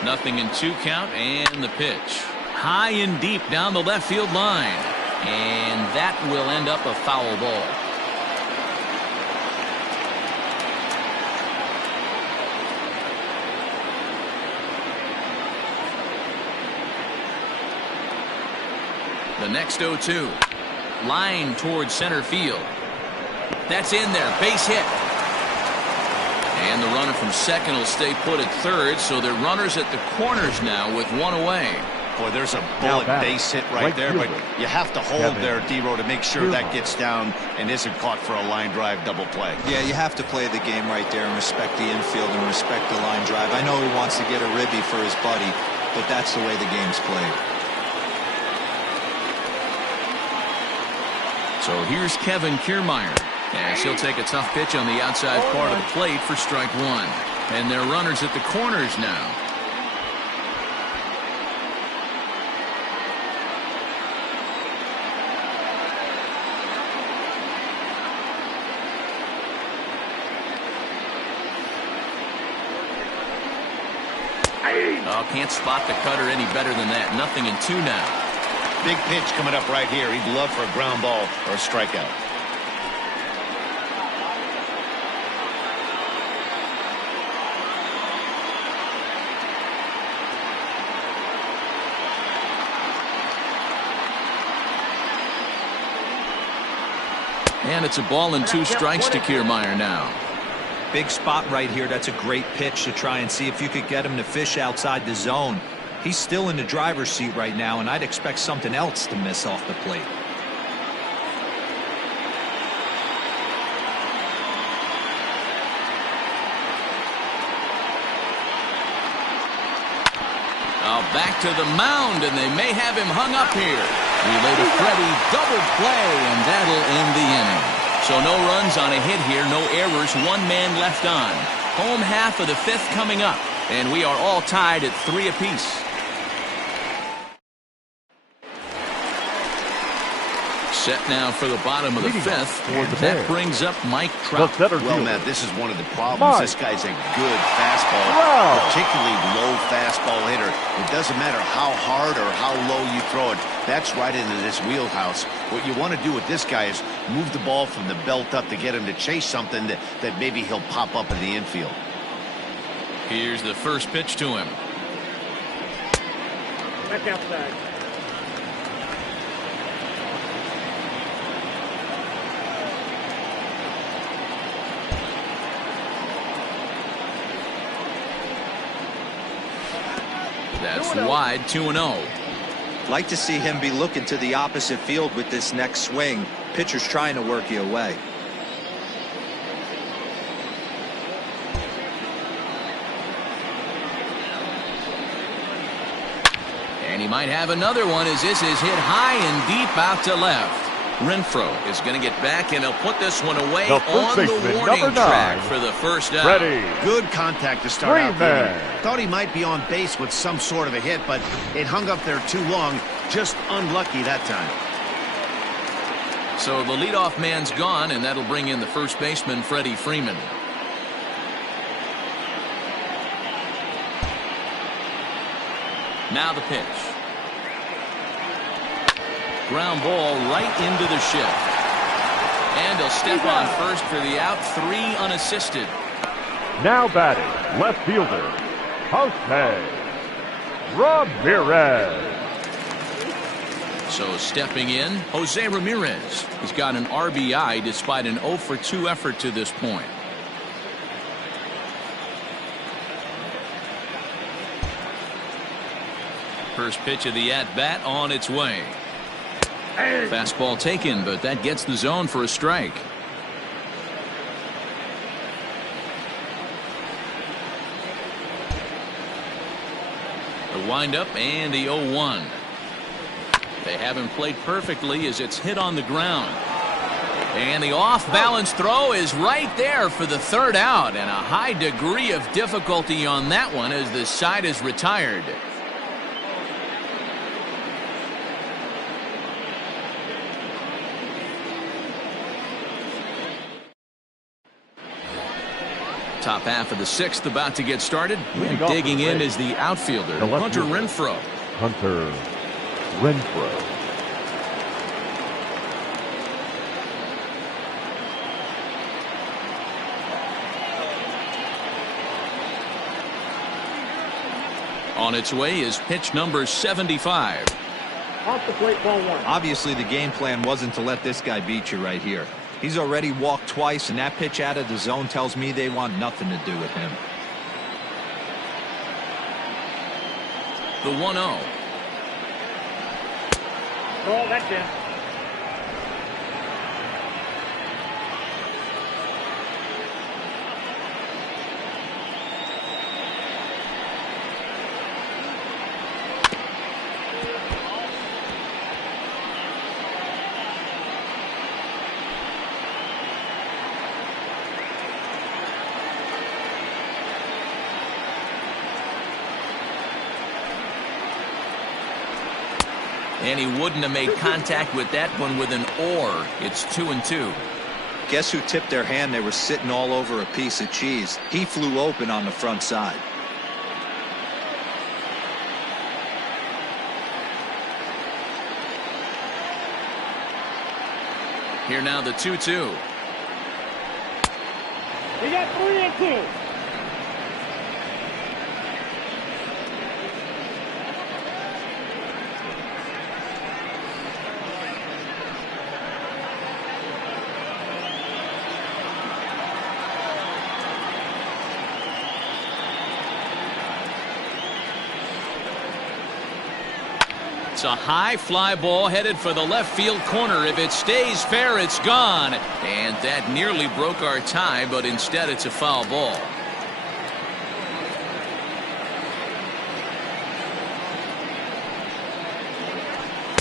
0-2 count, and the pitch. High and deep down the left field line. And that will end up a foul ball. The next 0-2. Line towards center field. That's in there. Base hit. And the runner from second will stay put at third, so they're runners at the corners now with 1 away. Boy, there's a bullet base hit right there, but you have to hold there, D-Row, to make sure that gets down and isn't caught for a line drive double play. Yeah, you have to play the game right there and respect the infield and respect the line drive. I know he wants to get a ribby for his buddy, but that's the way the game's played. So here's Kevin Kiermaier, as he'll take a tough pitch on the outside part of the plate for strike 1. And they're runners at the corners now. Oh, can't spot the cutter any better than that. 0-2 now. Big pitch coming up right here. He'd love for a ground ball or a strikeout. And it's a ball and 2 strikes to Kiermaier now. Big spot right here. That's a great pitch to try and see if you could get him to fish outside the zone. He's still in the driver's seat right now, and I'd expect something else to miss off the plate. Back to the mound, and they may have him hung up here. Relay to Freddie, double play, and that'll end the inning. So no runs on a hit here, no errors, 1 man left on. Home half of the 5th coming up, and we are all tied at 3 apiece. Set now for the bottom of the 5th. That brings up Mike Trout. Well, Matt, this is one of the problems. This guy's a good fastball, particularly low fastball hitter. It doesn't matter how hard or how low you throw it. That's right into this wheelhouse. What you want to do with this guy is move the ball from the belt up to get him to chase something that maybe he'll pop up in the infield. Here's the first pitch to him. Back outside. That's wide, 2-0. Like to see him be looking to the opposite field with this next swing. Pitcher's trying to work you away. And he might have another one as this is hit high and deep out to left. Renfroe is going to get back, and he'll put this one away on the warning track for the first out. Good contact to start out the inning. Thought he might be on base with some sort of a hit, but it hung up there too long. Just unlucky that time. So the leadoff man's gone, and that'll bring in the first baseman, Freddie Freeman. Now the pitch. Ground ball right into the shift. And he'll step on first for the out, 3 unassisted. Now batting, left fielder, Jose Ramirez. So stepping in, Jose Ramirez. He's got an RBI despite an 0-for-2 effort to this point. First pitch of the at-bat on its way. Fastball taken, but that gets the zone for a strike. The windup and the 0-1. They have him played perfectly as it's hit on the ground. And the off-balance throw is right there for the 3rd out, and a high degree of difficulty on that one as the side is retired. Top half of the 6th about to get started. And digging in is the outfielder, Hunter Renfroe. Hunter Renfroe. On its way is pitch number 75. Off the plate, ball 1. Obviously, the game plan wasn't to let this guy beat you right here. He's already walked twice, and that pitch out of the zone tells me they want nothing to do with him. The 1-0. Ball, that's in. And he wouldn't have made contact with that one with an or. It's 2-2. Guess who tipped their hand? They were sitting all over a piece of cheese. He flew open on the front side. Here now the 2-2. We got 3-2. It's a high fly ball headed for the left field corner. If it stays fair, it's gone. And that nearly broke our tie, but instead it's a foul ball.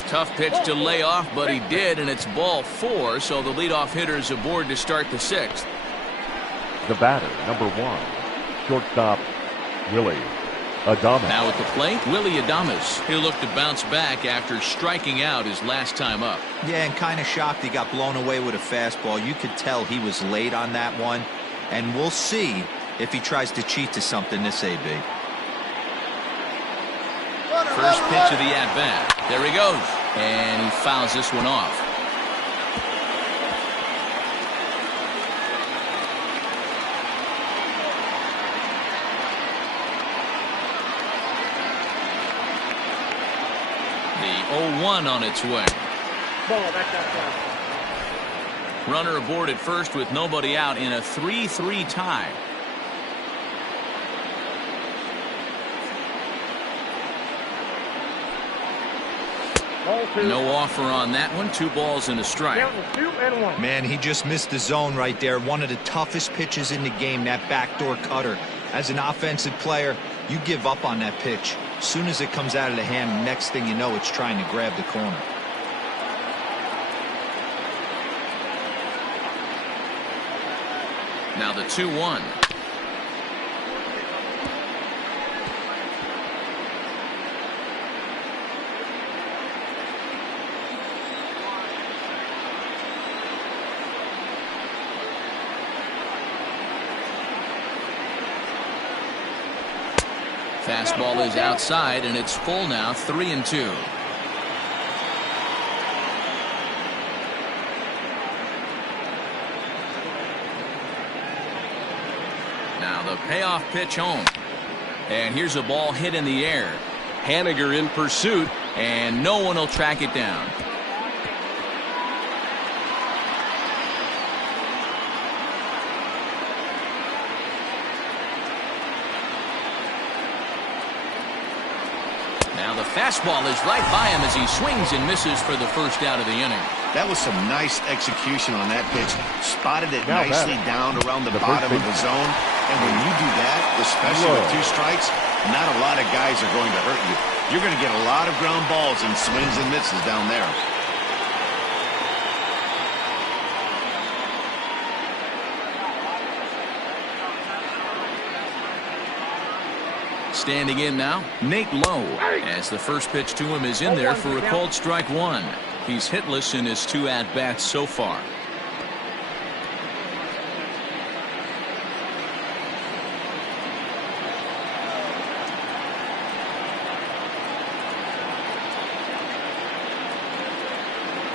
Tough pitch to lay off, but he did, and it's ball 4, so the leadoff hitter is aboard to start the 6th. The batter, number 1, shortstop, Willie Adames. Now at the plate, Willie Adames. He'll look to bounce back after striking out his last time up. Yeah, and kind of shocked he got blown away with a fastball. You could tell he was late on that one, and we'll see if he tries to cheat to something this AB. First pitch of the at-bat. There he goes. And he fouls this one off. The 0-1 on its way. Runner aboard at first with nobody out in a 3-3 tie. No offer on that one. 2 balls and a strike. Man, he just missed the zone right there. One of the toughest pitches in the game, that backdoor cutter. As an offensive player, you give up on that pitch. As soon as it comes out of the hand, next thing you know, it's trying to grab the corner. Now the 2-1. Fastball is outside, and it's full now, 3-2. Now the payoff pitch home. And here's a ball hit in the air. Haniger in pursuit, and no one will track it down. Now the fastball is right by him as he swings and misses for the first out of the inning. That was some nice execution on that pitch. Spotted it nicely down around the bottom of the zone. And when you do that, especially with 2 strikes, not a lot of guys are going to hurt you. You're going to get a lot of ground balls and swings and misses down there. Standing in now, Nate Lowe, as the first pitch to him is in there for a called strike 1. He's hitless in his 2 at-bats so far.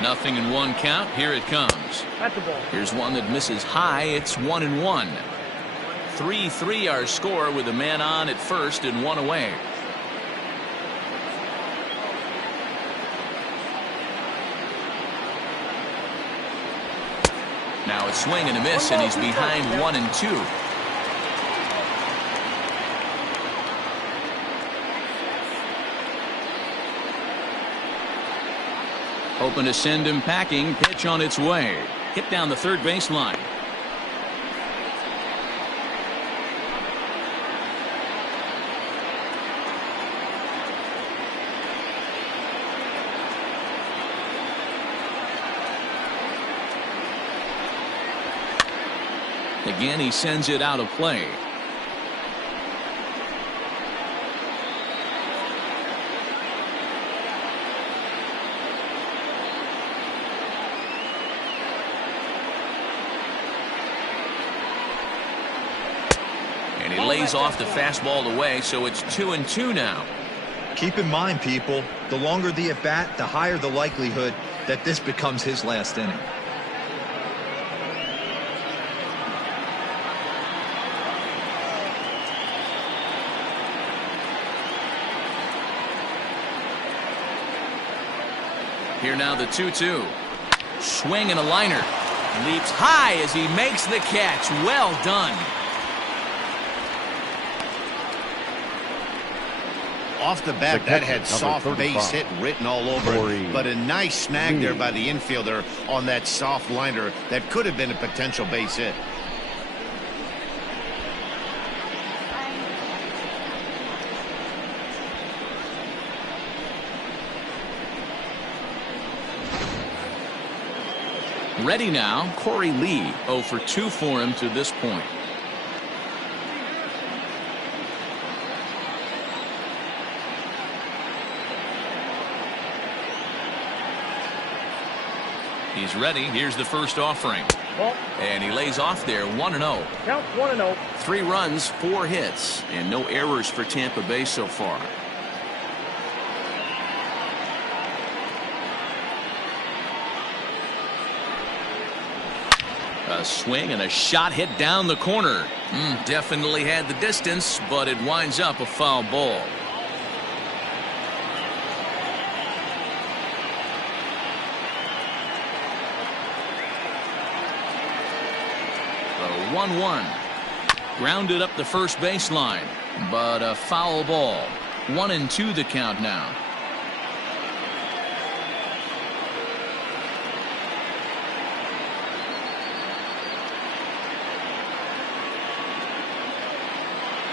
Nothing in 1 count. Here it comes. Here's one that misses high. It's 1-1. 3-3 our score with a man on at first and 1 away. Now a swing and a miss, and he's behind 1-2. Hoping to send him packing. Pitch on its way. Hit down the third baseline. Again, he sends it out of play. And he lays off the fastball away, so it's 2-2 now. Keep in mind, people, the longer the at-bat, the higher the likelihood that this becomes his last inning. Here now the 2-2. Swing and a liner. Leaps high as he makes the catch. Well done. Off the bat, that had soft 35. base hit written all over it, but a nice snag there by the infielder on that soft liner that could have been a potential base hit. Ready now, Corey Lee, 0 for 2 for him to this point. He's ready. Here's the first offering. Ball. And he lays off there, 1-0. Count 1-0. 3 runs, 4 hits, and no errors for Tampa Bay so far. A swing and a shot hit down the corner. Definitely had the distance, but it winds up a foul ball. The 1-1. Grounded up the first baseline, but a foul ball. 1-2 the count now.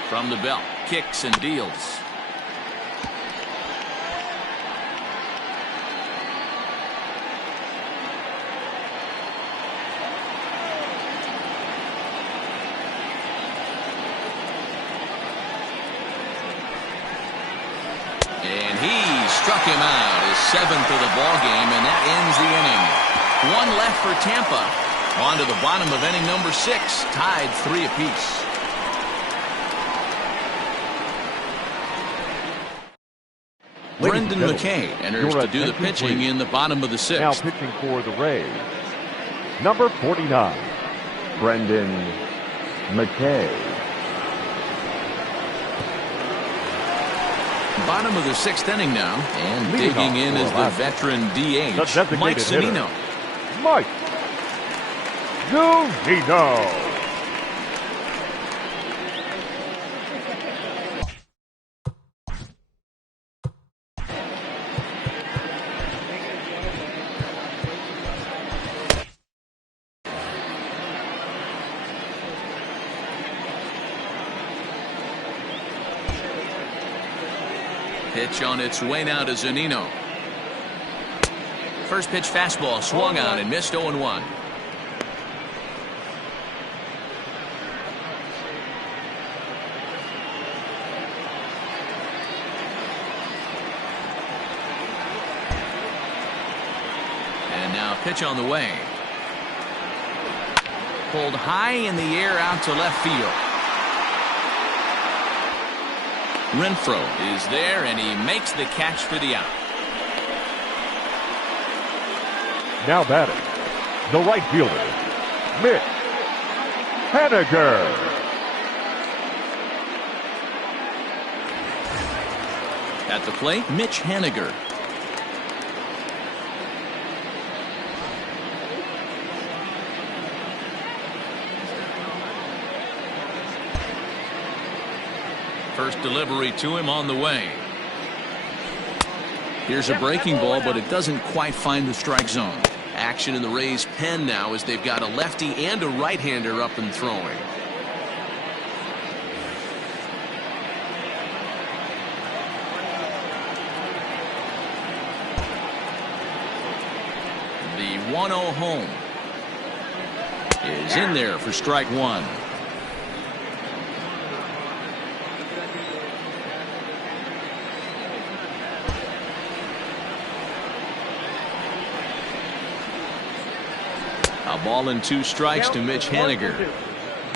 From the belt, kicks and deals. And he struck him out, his 7th of the ball game, and that ends the inning. 1 left for Tampa. On to the bottom of inning number 6, tied 3 apiece. Brendan McKay enters to do the pitching in the bottom of the 6th. Now pitching for the Rays, number 49, Brendan McKay. Bottom of the 6th inning now, and digging in is the veteran DH, Mike Zunino. Mike Zunino. Pitch on its way now to Zunino. First pitch fastball swung on and missed 0-1. And now pitch on the way. Pulled high in the air out to left field. Renfroe is there, and he makes the catch for the out. Now batting, the right fielder, Mitch Haniger. At the plate, Mitch Haniger. First delivery to him on the way. Here's a breaking ball, but it doesn't quite find the strike zone. Action in the Rays' pen now as they've got a lefty and a right-hander up and throwing. The 1-0 home is in there for strike 1. A ball and 2 strikes to Mitch Haniger.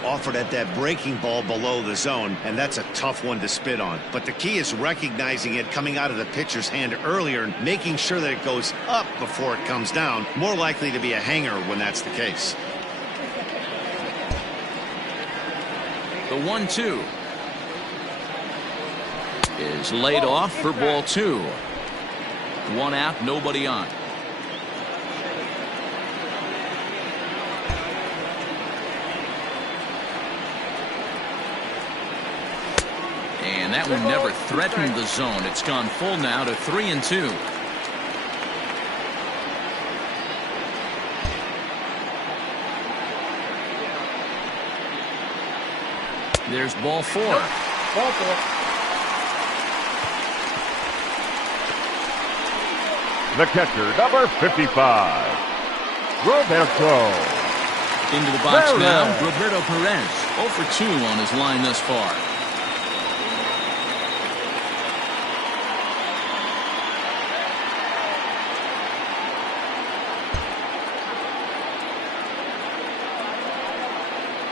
Offered at that breaking ball below the zone, and that's a tough one to spit on. But the key is recognizing it coming out of the pitcher's hand earlier and making sure that it goes up before it comes down. More likely to be a hanger when that's the case. The 1-2 is laid off for ball 2. 1 out, nobody on. And that one never threatened the zone. It's gone full now to 3-2. There's ball 4. Ball 4. The catcher, number 55, Roberto. Into the box Perez. now, Roberto Perez. 0 for 2 on his line thus far.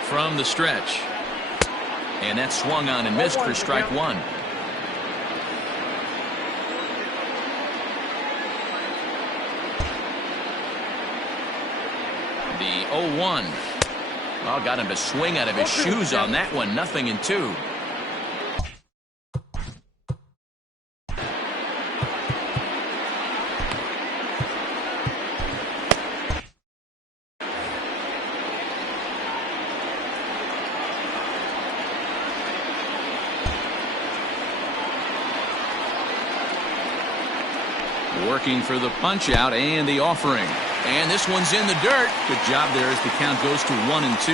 From the stretch. And that swung on and missed for strike 1. The 0-1. Well, got him to swing out of his shoes on that one. 0-2. Working for the punch out and the offering. And this one's in the dirt. Good job there as the count goes to 1-2.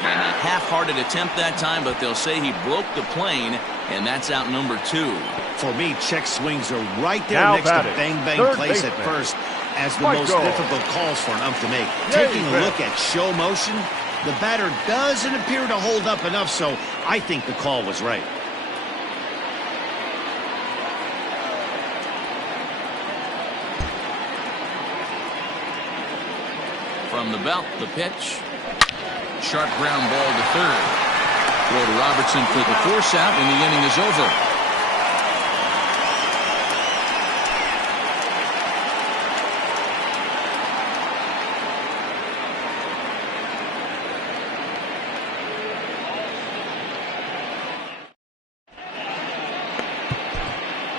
And a half-hearted attempt that time, but they'll say he broke the plane, and that's out number 2. For me, check swings are right there Now next to batting, bang-bang third plays at baseman. first as the Mike most Gold. difficult calls for an ump to make. Taking a look at show motion, the batter doesn't appear to hold up enough, so I think the call was right. From the belt, the pitch. Sharp ground ball to third. Throw to Robertson for the force out, and the inning is over.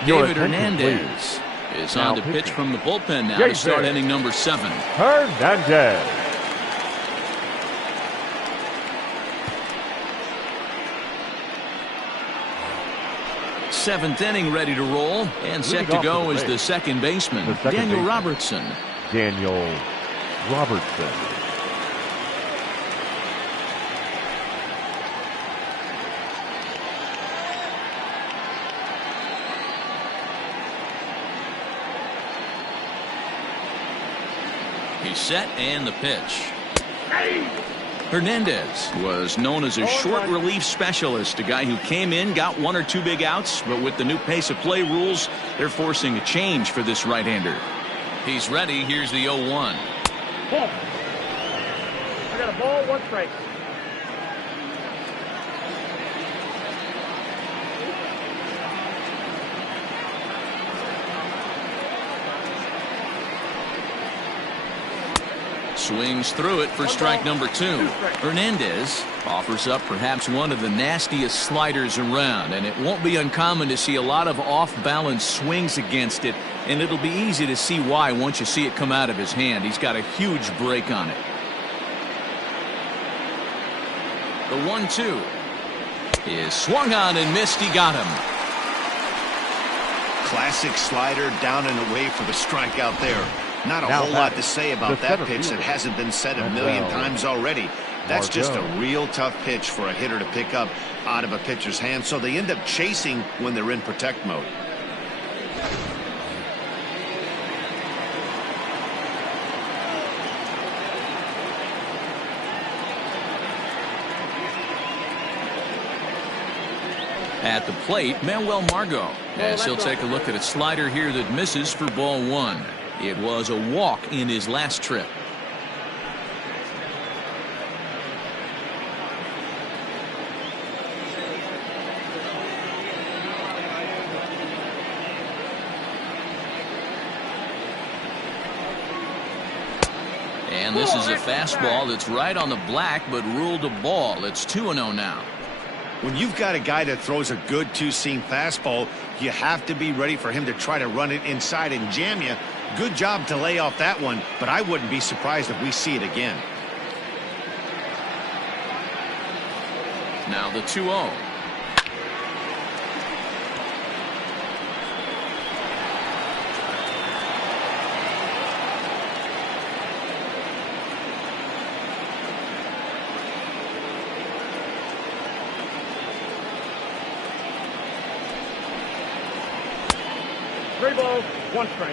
Your David attention, Hernandez is Now on to pitch pitching. from the bullpen now David. to start inning number 7. Hernandez. Seventh inning ready to roll, and set Leading to off go for the is the plate. second baseman, The second Daniel baseman. Robertson. Daniel Robertson. He's set, and the pitch. Hernandez was known as a short relief specialist, a guy who came in, got 1 or 2 big outs, but with the new pace of play rules, they're forcing a change for this right-hander. He's ready. Here's the 0-1. Ball. I got a ball, 1 strike. Swings through it for strike number 2. Hernandez offers up perhaps one of the nastiest sliders around, and it won't be uncommon to see a lot of off-balance swings against it, and it'll be easy to see why once you see it come out of his hand. He's got a huge break on it. The 1-2 is swung on and missed. He got him. Classic slider down and away for the strikeout there. Not a Now whole lot batting, to say about the that center pitch that fielder, hasn't been said a million Manuel times already. That's just a Margot. real tough pitch for a hitter to pick up out of a pitcher's hand, so they end up chasing when they're in protect mode. At the plate, Manuel Margot, as he'll take a look at a slider here that misses for ball 1. It was a walk in his last trip. And this is a fastball that's right on the black, but ruled a ball. It's 2-0 now. When you've got a guy that throws a good two-seam fastball, You have to be ready for him to try to run it inside and jam you. Good job to lay off that one, but I wouldn't be surprised if we see it again. Now the 2-0.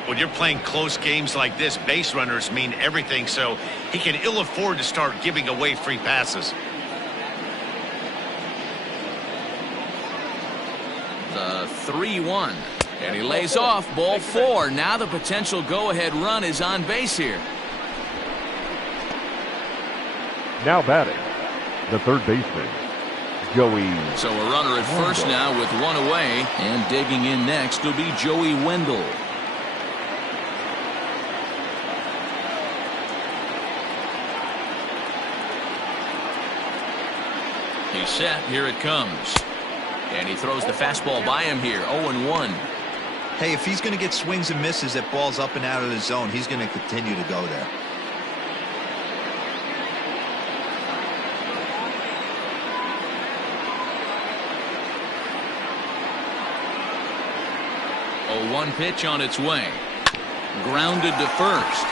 When you're playing close games like this, base runners mean everything, so he can ill afford to start giving away free passes. The 3-1. And he lays off ball 4. Now the potential go-ahead run is on base here. Now batting, the third baseman, Joey. So a runner at first now with 1 away, and digging in next will be Joey Wendell. He's set. Here it comes. And he throws the fastball by him here. 0-1. Hey, if he's going to get swings and misses at balls up and out of the zone, he's going to continue to go there. A 1 pitch on its way. Grounded to first.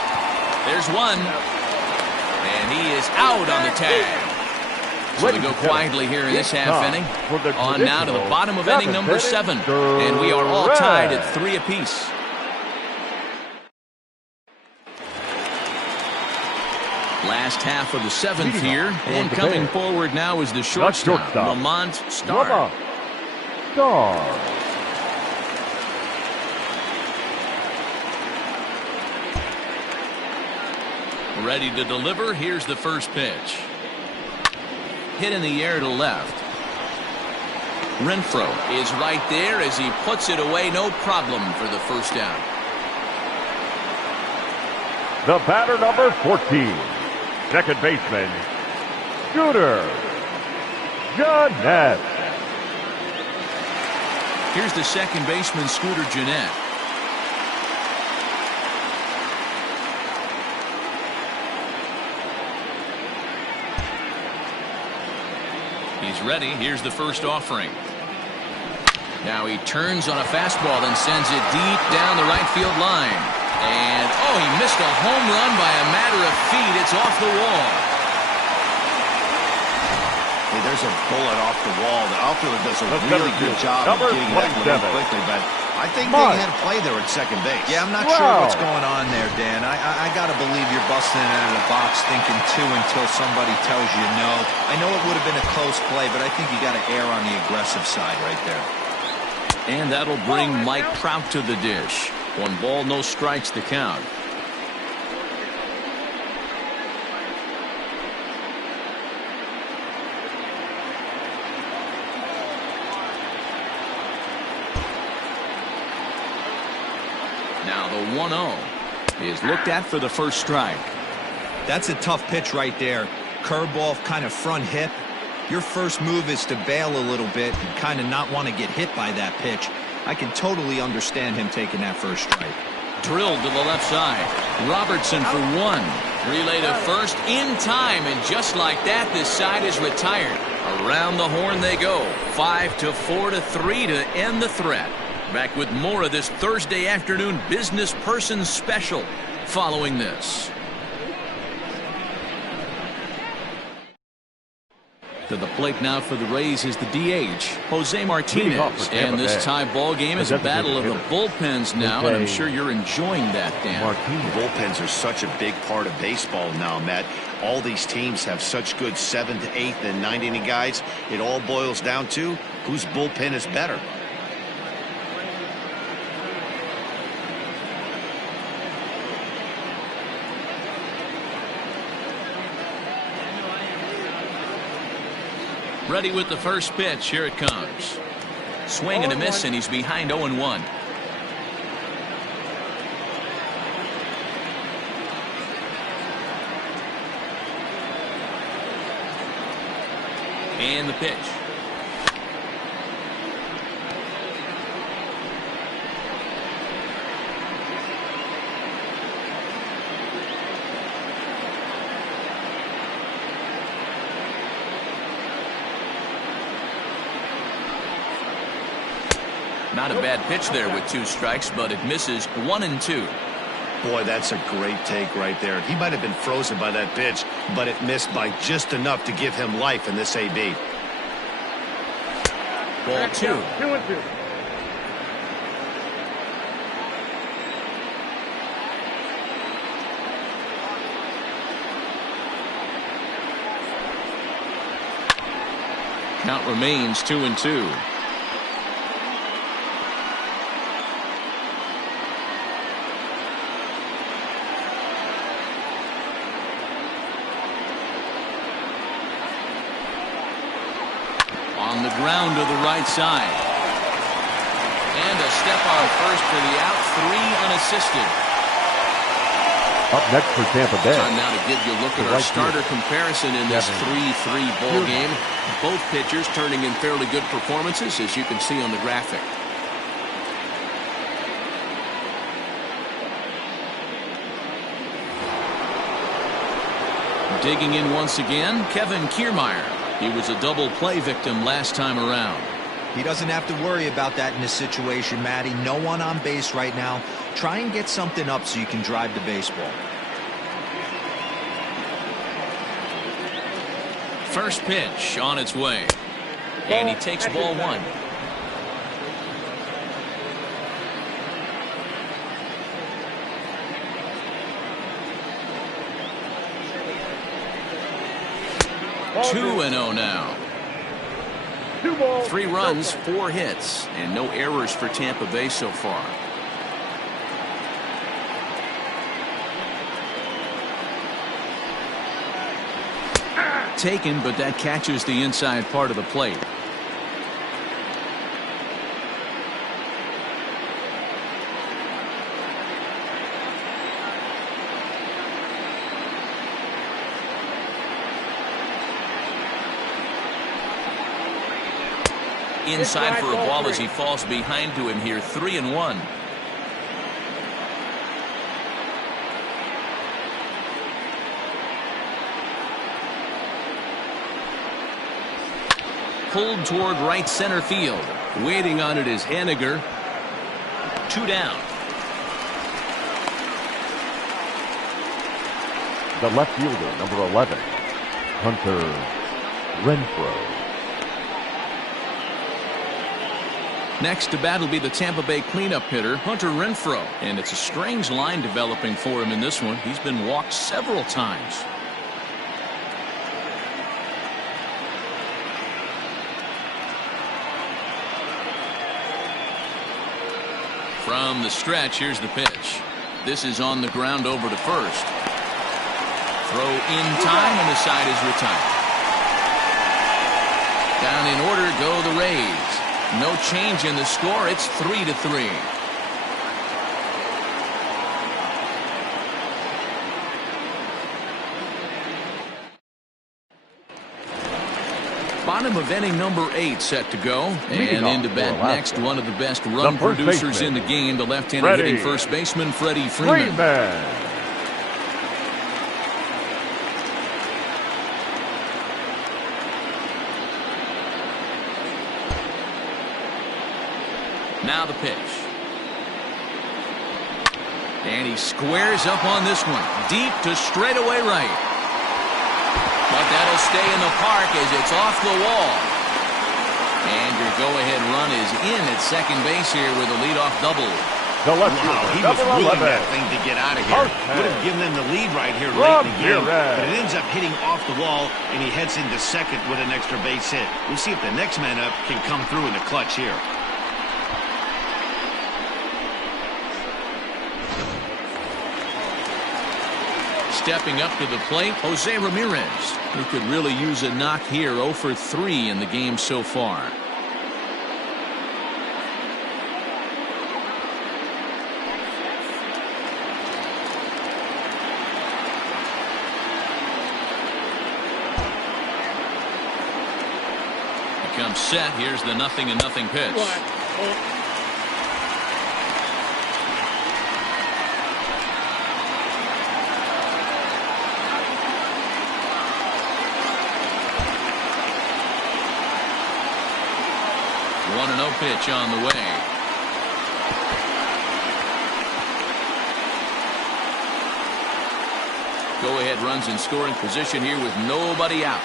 There's one. And he is out on the tag. So we go quietly here in this half inning. On now to the bottom of inning number 7. And we are all tied at 3 apiece. Last half of the 7th here. And coming forward now is the shortstop, Lamont Starr. Ready to deliver. Here's the first pitch. Hit in the air to left. Renfroe is right there as he puts it away. No problem for the first down. The batter, number 14, second baseman, Scooter Gennett. Here's the second baseman, Scooter Gennett. He's ready. Here's the first offering. Now he turns on a fastball and sends it deep down the right field line. And, oh, he missed a home run by a matter of feet. It's off the wall. Hey, there's a bullet off the wall. The outfielder does a really good job of getting that one quickly, but I think they had a play there at second base. Yeah, I'm not sure what's going on there, Dan. I got to believe you're busting it out of the box thinking 2 until somebody tells you no. I know it would have been a close play, but I think you got to err on the aggressive side right there. And that'll bring Mike Trout to the dish. 1 ball, no strikes to count. Now the 1-0 is looked at for the first strike. That's a tough pitch right there. Curveball, kind of front hip. Your first move is to bail a little bit and kind of not want to get hit by that pitch. I can totally understand him taking that first strike. Drilled to the left side. Robertson for 1. Relay to first in time, and just like that, this side is retired. Around the horn they go. 5-4-3 to end the threat. Back with more of this Thursday afternoon business person special following this. To the plate now for the Rays is the DH, Jose Martinez. And this tie ball game is a battle of the bullpens now, and I'm sure you're enjoying that, Dan. Bullpens are such a big part of baseball now, Matt. All these teams have such good 7th, 8th, and 9th inning guys. It all boils down to whose bullpen is better. Ready with the first pitch. Here it comes. Swing and a miss, and he's behind 0-1. And the pitch. Not a bad pitch there with 2 strikes, but it misses 1-2. Boy, that's a great take right there. He might have been frozen by that pitch, but it missed by just enough to give him life in this AB. Ball 2. 2-2. Count remains 2-2. On the ground to the right side. And a step on first for the out, 3 unassisted. Up next for Tampa Bay. Time now to give you a look at our starter comparison in this 3-3 ball game. Both pitchers turning in fairly good performances, as you can see on the graphic. Digging in once again, Kevin Kiermaier. He was a double play victim last time around. He doesn't have to worry about that in this situation, Matty. No one on base right now. Try and get something up so you can drive the baseball. First pitch on its way. And he takes ball 1. Ball 2-0 now. 2 balls. 3 runs, 4 hits, and no errors for Tampa Bay so far. Taken, but that catches the inside part of the plate. Inside for a ball as he falls behind to him here, 3-1. Pulled toward right center field. Waiting on it is Haniger. 2 down. The left fielder, number 11, Hunter Renfroe. Next to bat will be the Tampa Bay cleanup hitter, Hunter Renfroe. And it's a strange line developing for him in this one. He's been walked several times. From the stretch, here's the pitch. This is on the ground over to first. Throw in time, and the side is retired. Down in order go the Rays. No change in the score. It's 3-3. Bottom of inning number 8 set to go. And into bat next, one of the best run producers in the game, the left-handed hitting first baseman, Freddie Freeman. Now the pitch. And he squares up on this one. Deep to straightaway right. But that'll stay in the park as it's off the wall. And your go-ahead run is in at second base here with a leadoff double. Wow, he was willing that thing to get out of here. Would have given them the lead right here late in the game. But it ends up hitting off the wall, and he heads into second with an extra base hit. We'll see if the next man up can come through in the clutch here. Stepping up to the plate, Jose Ramirez, who could really use a knock here. 0 for 3 in the game so far. Becomes set. Here's the 0-0 pitch. Pitch on the way. ahead runs in scoring position here with nobody out.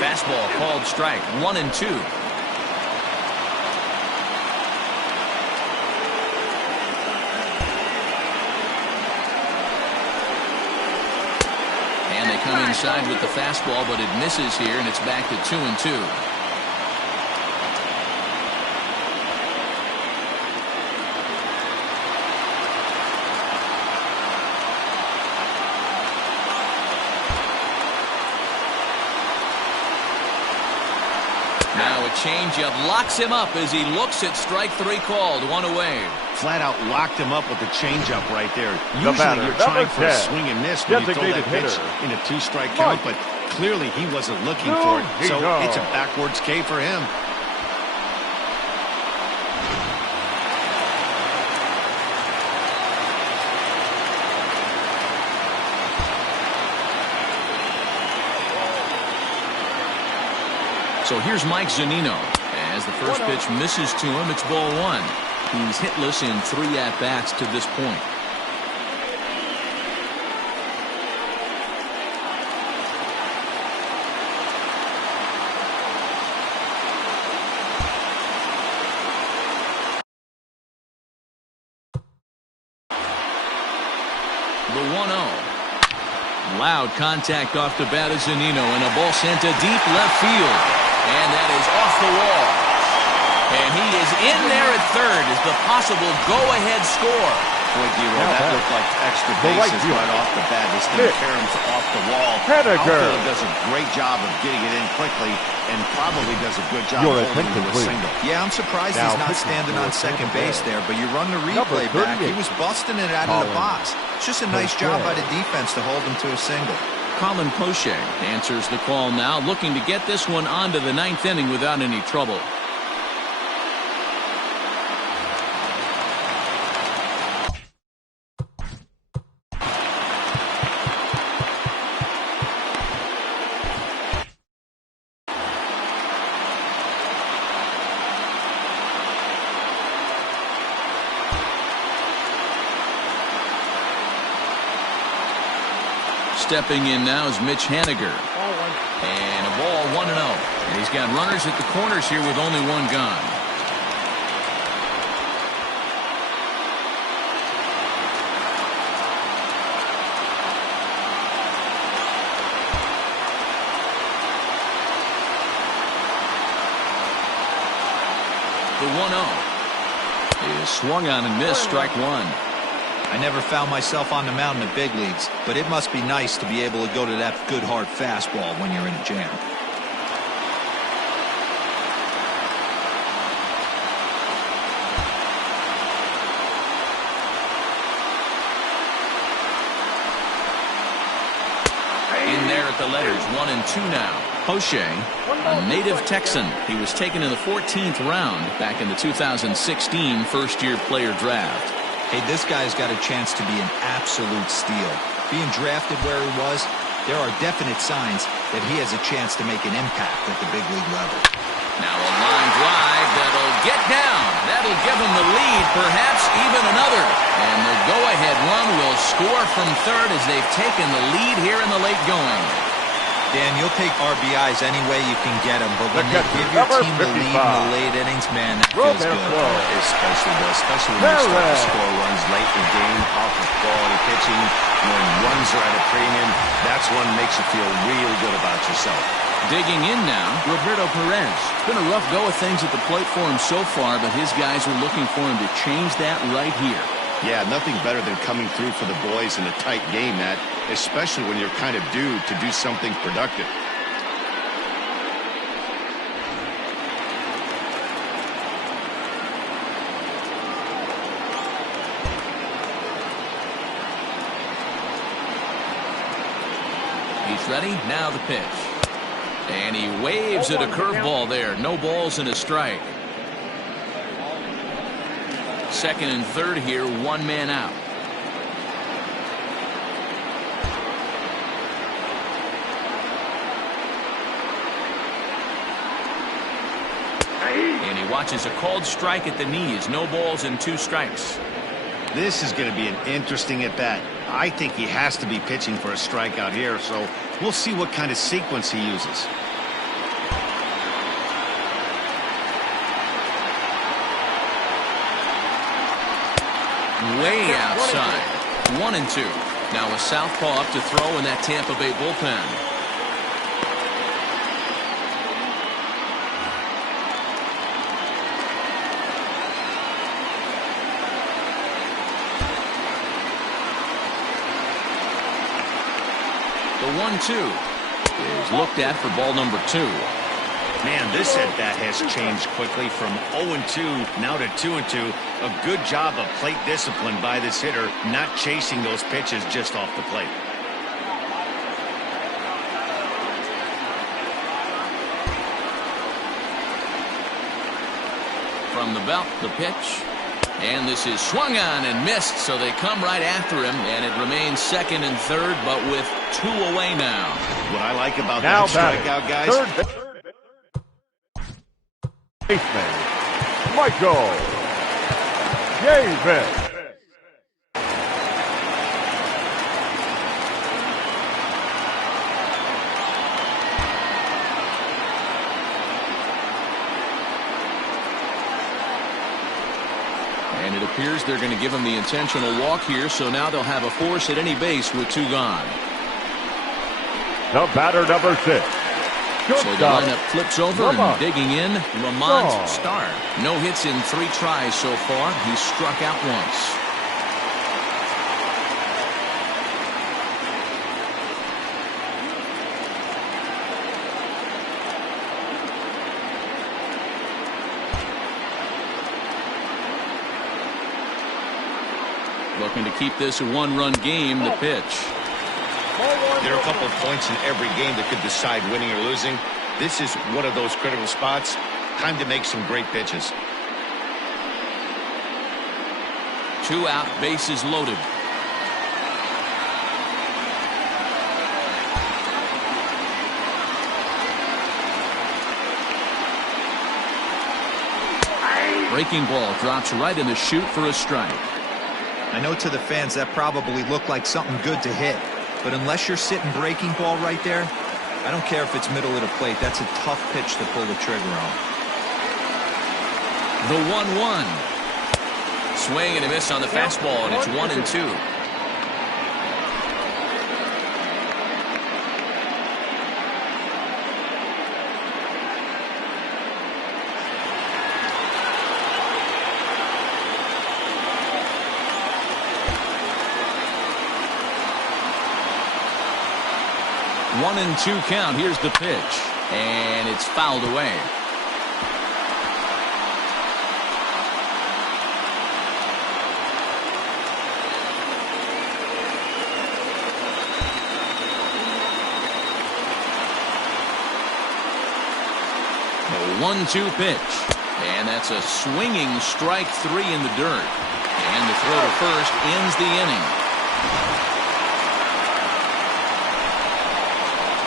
Fastball called strike, 1-2. And they come inside with the fastball, but it misses here, and it's back to 2-2. Now a changeup locks him up as he looks at strike 3 called, 1 away. Flat out locked him up with the changeup right there. The Usually batter, you're trying for a 10, swing and miss when you throw that pitch hitter, in a 2-strike count, but clearly he wasn't looking for it, so it's a backwards K for him. So here's Mike Zunino. As the first pitch misses to him, it's ball 1. He's hitless in 3 at-bats to this point. The 1-0. Loud contact off the bat of Zunino, and a ball sent to deep left field. And that is off the wall. And he is in there at third as the possible go-ahead score. Boy, D-Roll, that looked like extra bases right off the bat. This thing caroms off the wall. Outfielder does a great job of getting it in quickly and probably does a good job of holding it to a single. Yeah, I'm surprised he's not standing on second base there, but you run the replay back. He was busting it out of the box. It's just a nice job by the defense to hold him to a single. Colin Poche answers the call now, looking to get this one on to the 9th inning without any trouble. Stepping in now is Mitch Haniger. And a ball 1-0. And he's got runners at the corners here with only 1 gone. The 1-0 is swung on and missed, strike 1. I never found myself on the mound in the big leagues, but it must be nice to be able to go to that good hard fastball when you're in a jam. In there at the letters, 1-2 now. Poche, a native Texan. He was taken in the 14th round back in the 2016 first-year player draft. Hey, this guy's got a chance to be an absolute steal. Being drafted where he was, there are definite signs that he has a chance to make an impact at the big league level. Now a line drive that'll get down. That'll give him the lead, perhaps even another. And the go-ahead run will score from third as they've taken the lead here in the late going. Dan, you'll take RBIs any way you can get them, but when you give your team the lead in the late innings, man, that feels good. Especially when you start to score runs late in the game off of quality pitching, when runs are at a premium, that's when it makes you feel real good about yourself. Digging in now, Roberto Perez. It's been a rough go of things at the plate for him so far, but his guys are looking for him to change that right here. Yeah, nothing better than coming through for the boys in a tight game, Matt, especially when you're kind of due to do something productive. He's ready. Now the pitch. And he waves at a curveball there. No balls and a strike. Second and third here, 1 man out. And he watches a called strike at the knees. No balls and 2 strikes. This is going to be an interesting at-bat. I think he has to be pitching for a strikeout here, so we'll see what kind of sequence he uses. Way outside. 1-2. Now a southpaw up to throw in that Tampa Bay bullpen. The 1-2 is looked at for ball number 2. Man, this at-bat has changed quickly from 0-2 now to 2-2. A good job of plate discipline by this hitter, not chasing those pitches just off the plate. From the belt, the pitch. And this is swung on and missed, so they come right after him, and it remains 2nd and 3rd, but with 2 away now. What I like about Now that strikeout, guys. Third baseman, Michael Davis. And it appears they're going to give him the intentional walk here, so now they'll have a force at any base with 2 gone. The batter, number 6. So the lineup flips over and digging in, Lamont Starr. No hits in 3 tries so far. He struck out once. Looking to keep this a 1-run game, the pitch. There are a couple of points in every game that could decide winning or losing. This is one of those critical spots. Time to make some great pitches. 2 out, bases loaded. Breaking ball drops right in the chute for a strike. I know to the fans that probably looked like something good to hit, but unless you're sitting breaking ball right there, I don't care if it's middle of the plate. That's a tough pitch to pull the trigger on. The 1-1. Swing and a miss on the fastball, and it's 1-2. One and 2 count. Here's the pitch, and it's fouled away. The 1-2 pitch, and that's a swinging strike 3 in the dirt. And the throw to first ends the inning.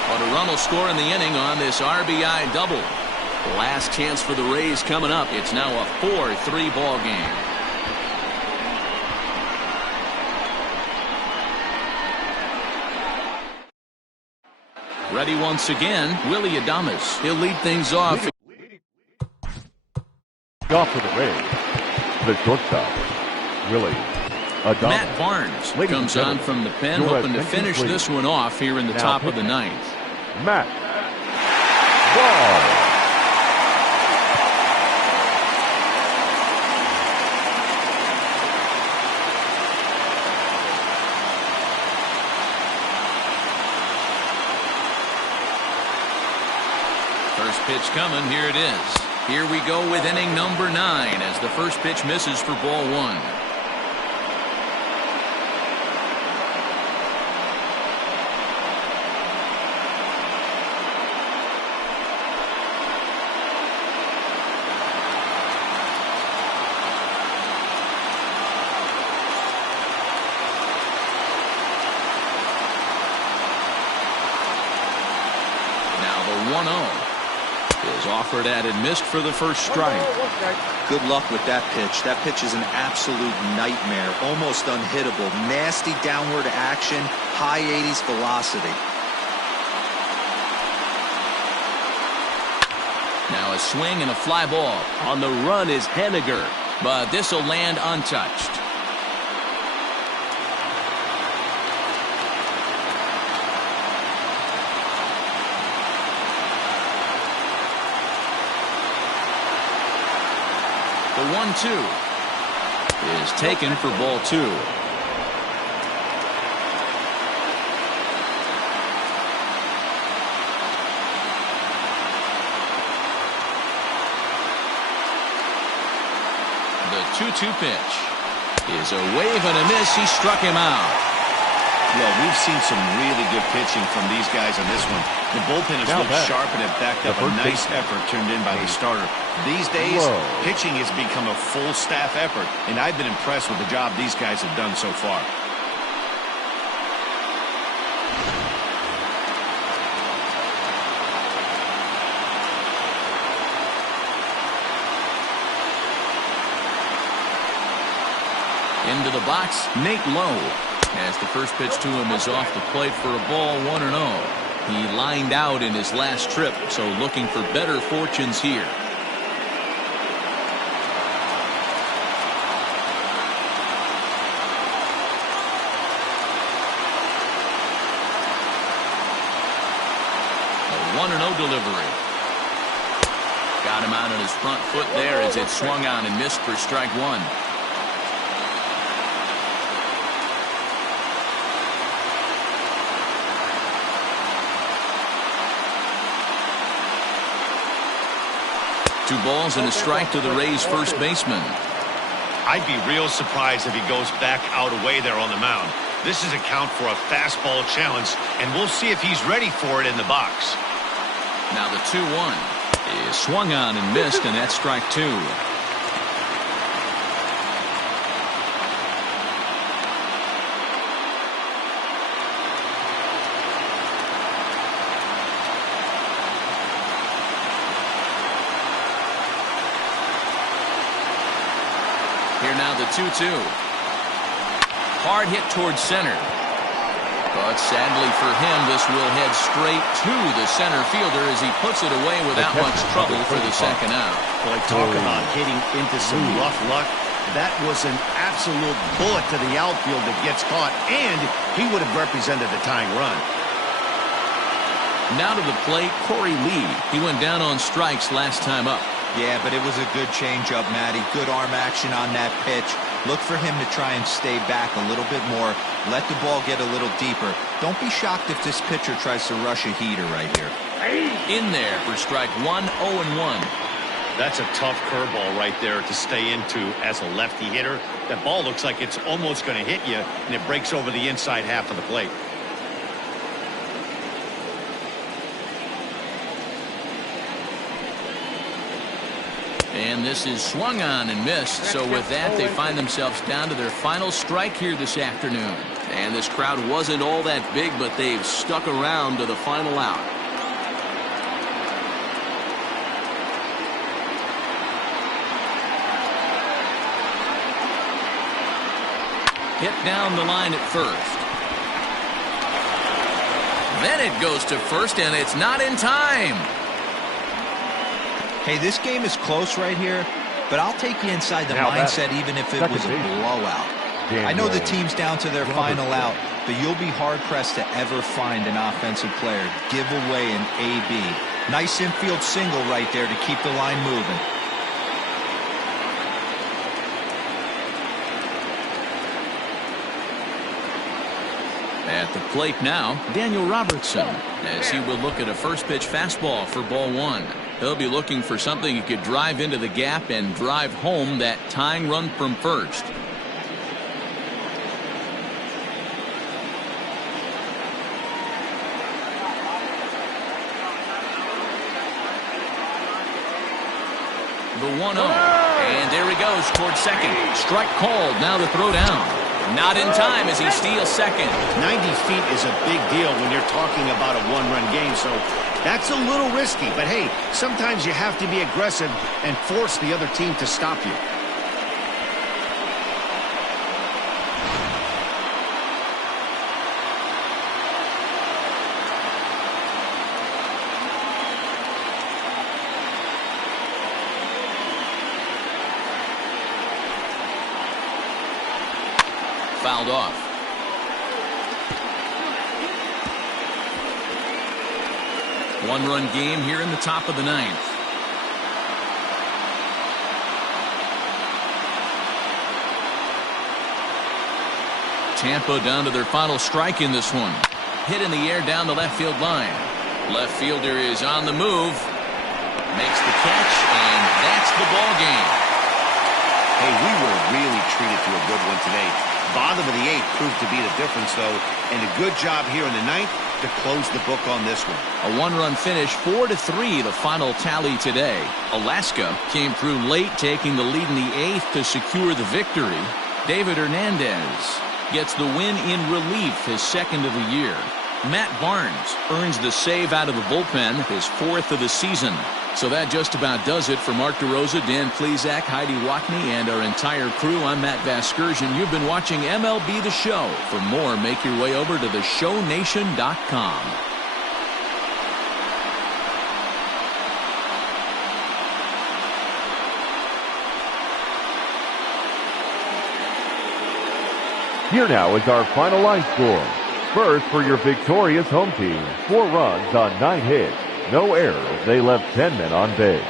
But a run will score in the inning on this RBI double. Last chance for the Rays coming up. It's now a 4-3 ball game. Ready once again, Willie Adames. He'll lead things off. Off for the Rays. The shortstop, Willie Adames. Matt Barnes comes on from the pen, hoping to finish this one off here in the top of the 9th. Matt Barnes. First pitch coming. Here it is. Here we go with inning number 9 as the first pitch misses for ball 1. is offered at and missed for the first strike. Good luck with that pitch. That pitch is an absolute nightmare. Almost unhittable. Nasty downward action. High 80s velocity. Now a swing and a fly ball. On the run is Henniger, but this will land untouched. The 1-2 is taken for ball 2. The 2-2 pitch is a wave and a miss. He struck him out. Well, we've seen some really good pitching from these guys on this one. The bullpen has looked sharp and it backed up a nice effort turned in by the starter. These days, pitching has become a full staff effort, and I've been impressed with the job these guys have done so far. Into the box, Nate Lowe. As the first pitch to him is off the plate for a ball, 1-0. He lined out in his last trip, so looking for better fortunes here. A 1-0 delivery. Got him out on his front foot there as it swung on and missed for strike 1. Two balls and a strike to the Rays' first baseman. I'd be real surprised if he goes back out away there on the mound. This is a count for a fastball challenge, and we'll see if he's ready for it in the box. Now the 2-1 is swung on and missed, and that's strike 2. Here now the 2-2. Hard hit towards center. But sadly for him, this will head straight to the center fielder as he puts it away without much trouble for the second out. Boy, talk about hitting into some rough luck. That was an absolute bullet to the outfield that gets caught, and he would have represented the tying run. Now to the plate, Corey Lee. He went down on strikes last time up. Yeah, but it was a good changeup, Matty. Good arm action on that pitch. Look for him to try and stay back a little bit more. Let the ball get a little deeper. Don't be shocked if this pitcher tries to rush a heater right here. In there for strike 1, 0-1. That's a tough curveball right there to stay into as a lefty hitter. That ball looks like it's almost going to hit you, and it breaks over the inside half of the plate. And this is swung on and missed. So with that, they find themselves down to their final strike here this afternoon. And this crowd wasn't all that big, but they've stuck around to the final out. Hit down the line at first. Then it goes to first, and it's not in time. Hey, this game is close right here, but I'll take you inside the mindset even if it was a blowout. I know the team's down to their final out, but you'll be hard-pressed to ever find an offensive player give away an AB. Nice infield single right there to keep the line moving. At the plate now, Daniel Robertson, as he will look at a first pitch fastball for ball 1. He'll be looking for something he could drive into the gap and drive home that tying run from first. The 1-0. And there he goes towards second. Strike called. Now the throw down. Not in time as he steals second. 90 feet is a big deal when you're talking about a one-run game, so that's a little risky. But, hey, sometimes you have to be aggressive and force the other team to stop you. Fouled off. One-run game here in the top of the ninth. Tampa down to their final strike in this one. Hit in the air down the left field line. Left fielder is on the move. Makes the catch, and that's the ball game. Hey, we were really treated to a good one today. Bottom of the eighth proved to be the difference, though, and a good job here in the ninth to close the book on this one. A one-run finish, 4-3, the final tally today. Alaska came through late, taking the lead in the eighth to secure the victory. David Hernandez gets the win in relief, his second of the year. Matt Barnes earns the save out of the bullpen, his fourth of the season. So that just about does it for Mark DeRosa, Dan Plesac, Heidi Watney, and our entire crew. I'm Matt Vasgersian. You've been watching MLB The Show. For more, make your way over to theshownation.com. Here now is our final line score. First, for your victorious home team, 4 runs on 9 hits. No errors. They left 10 men on base.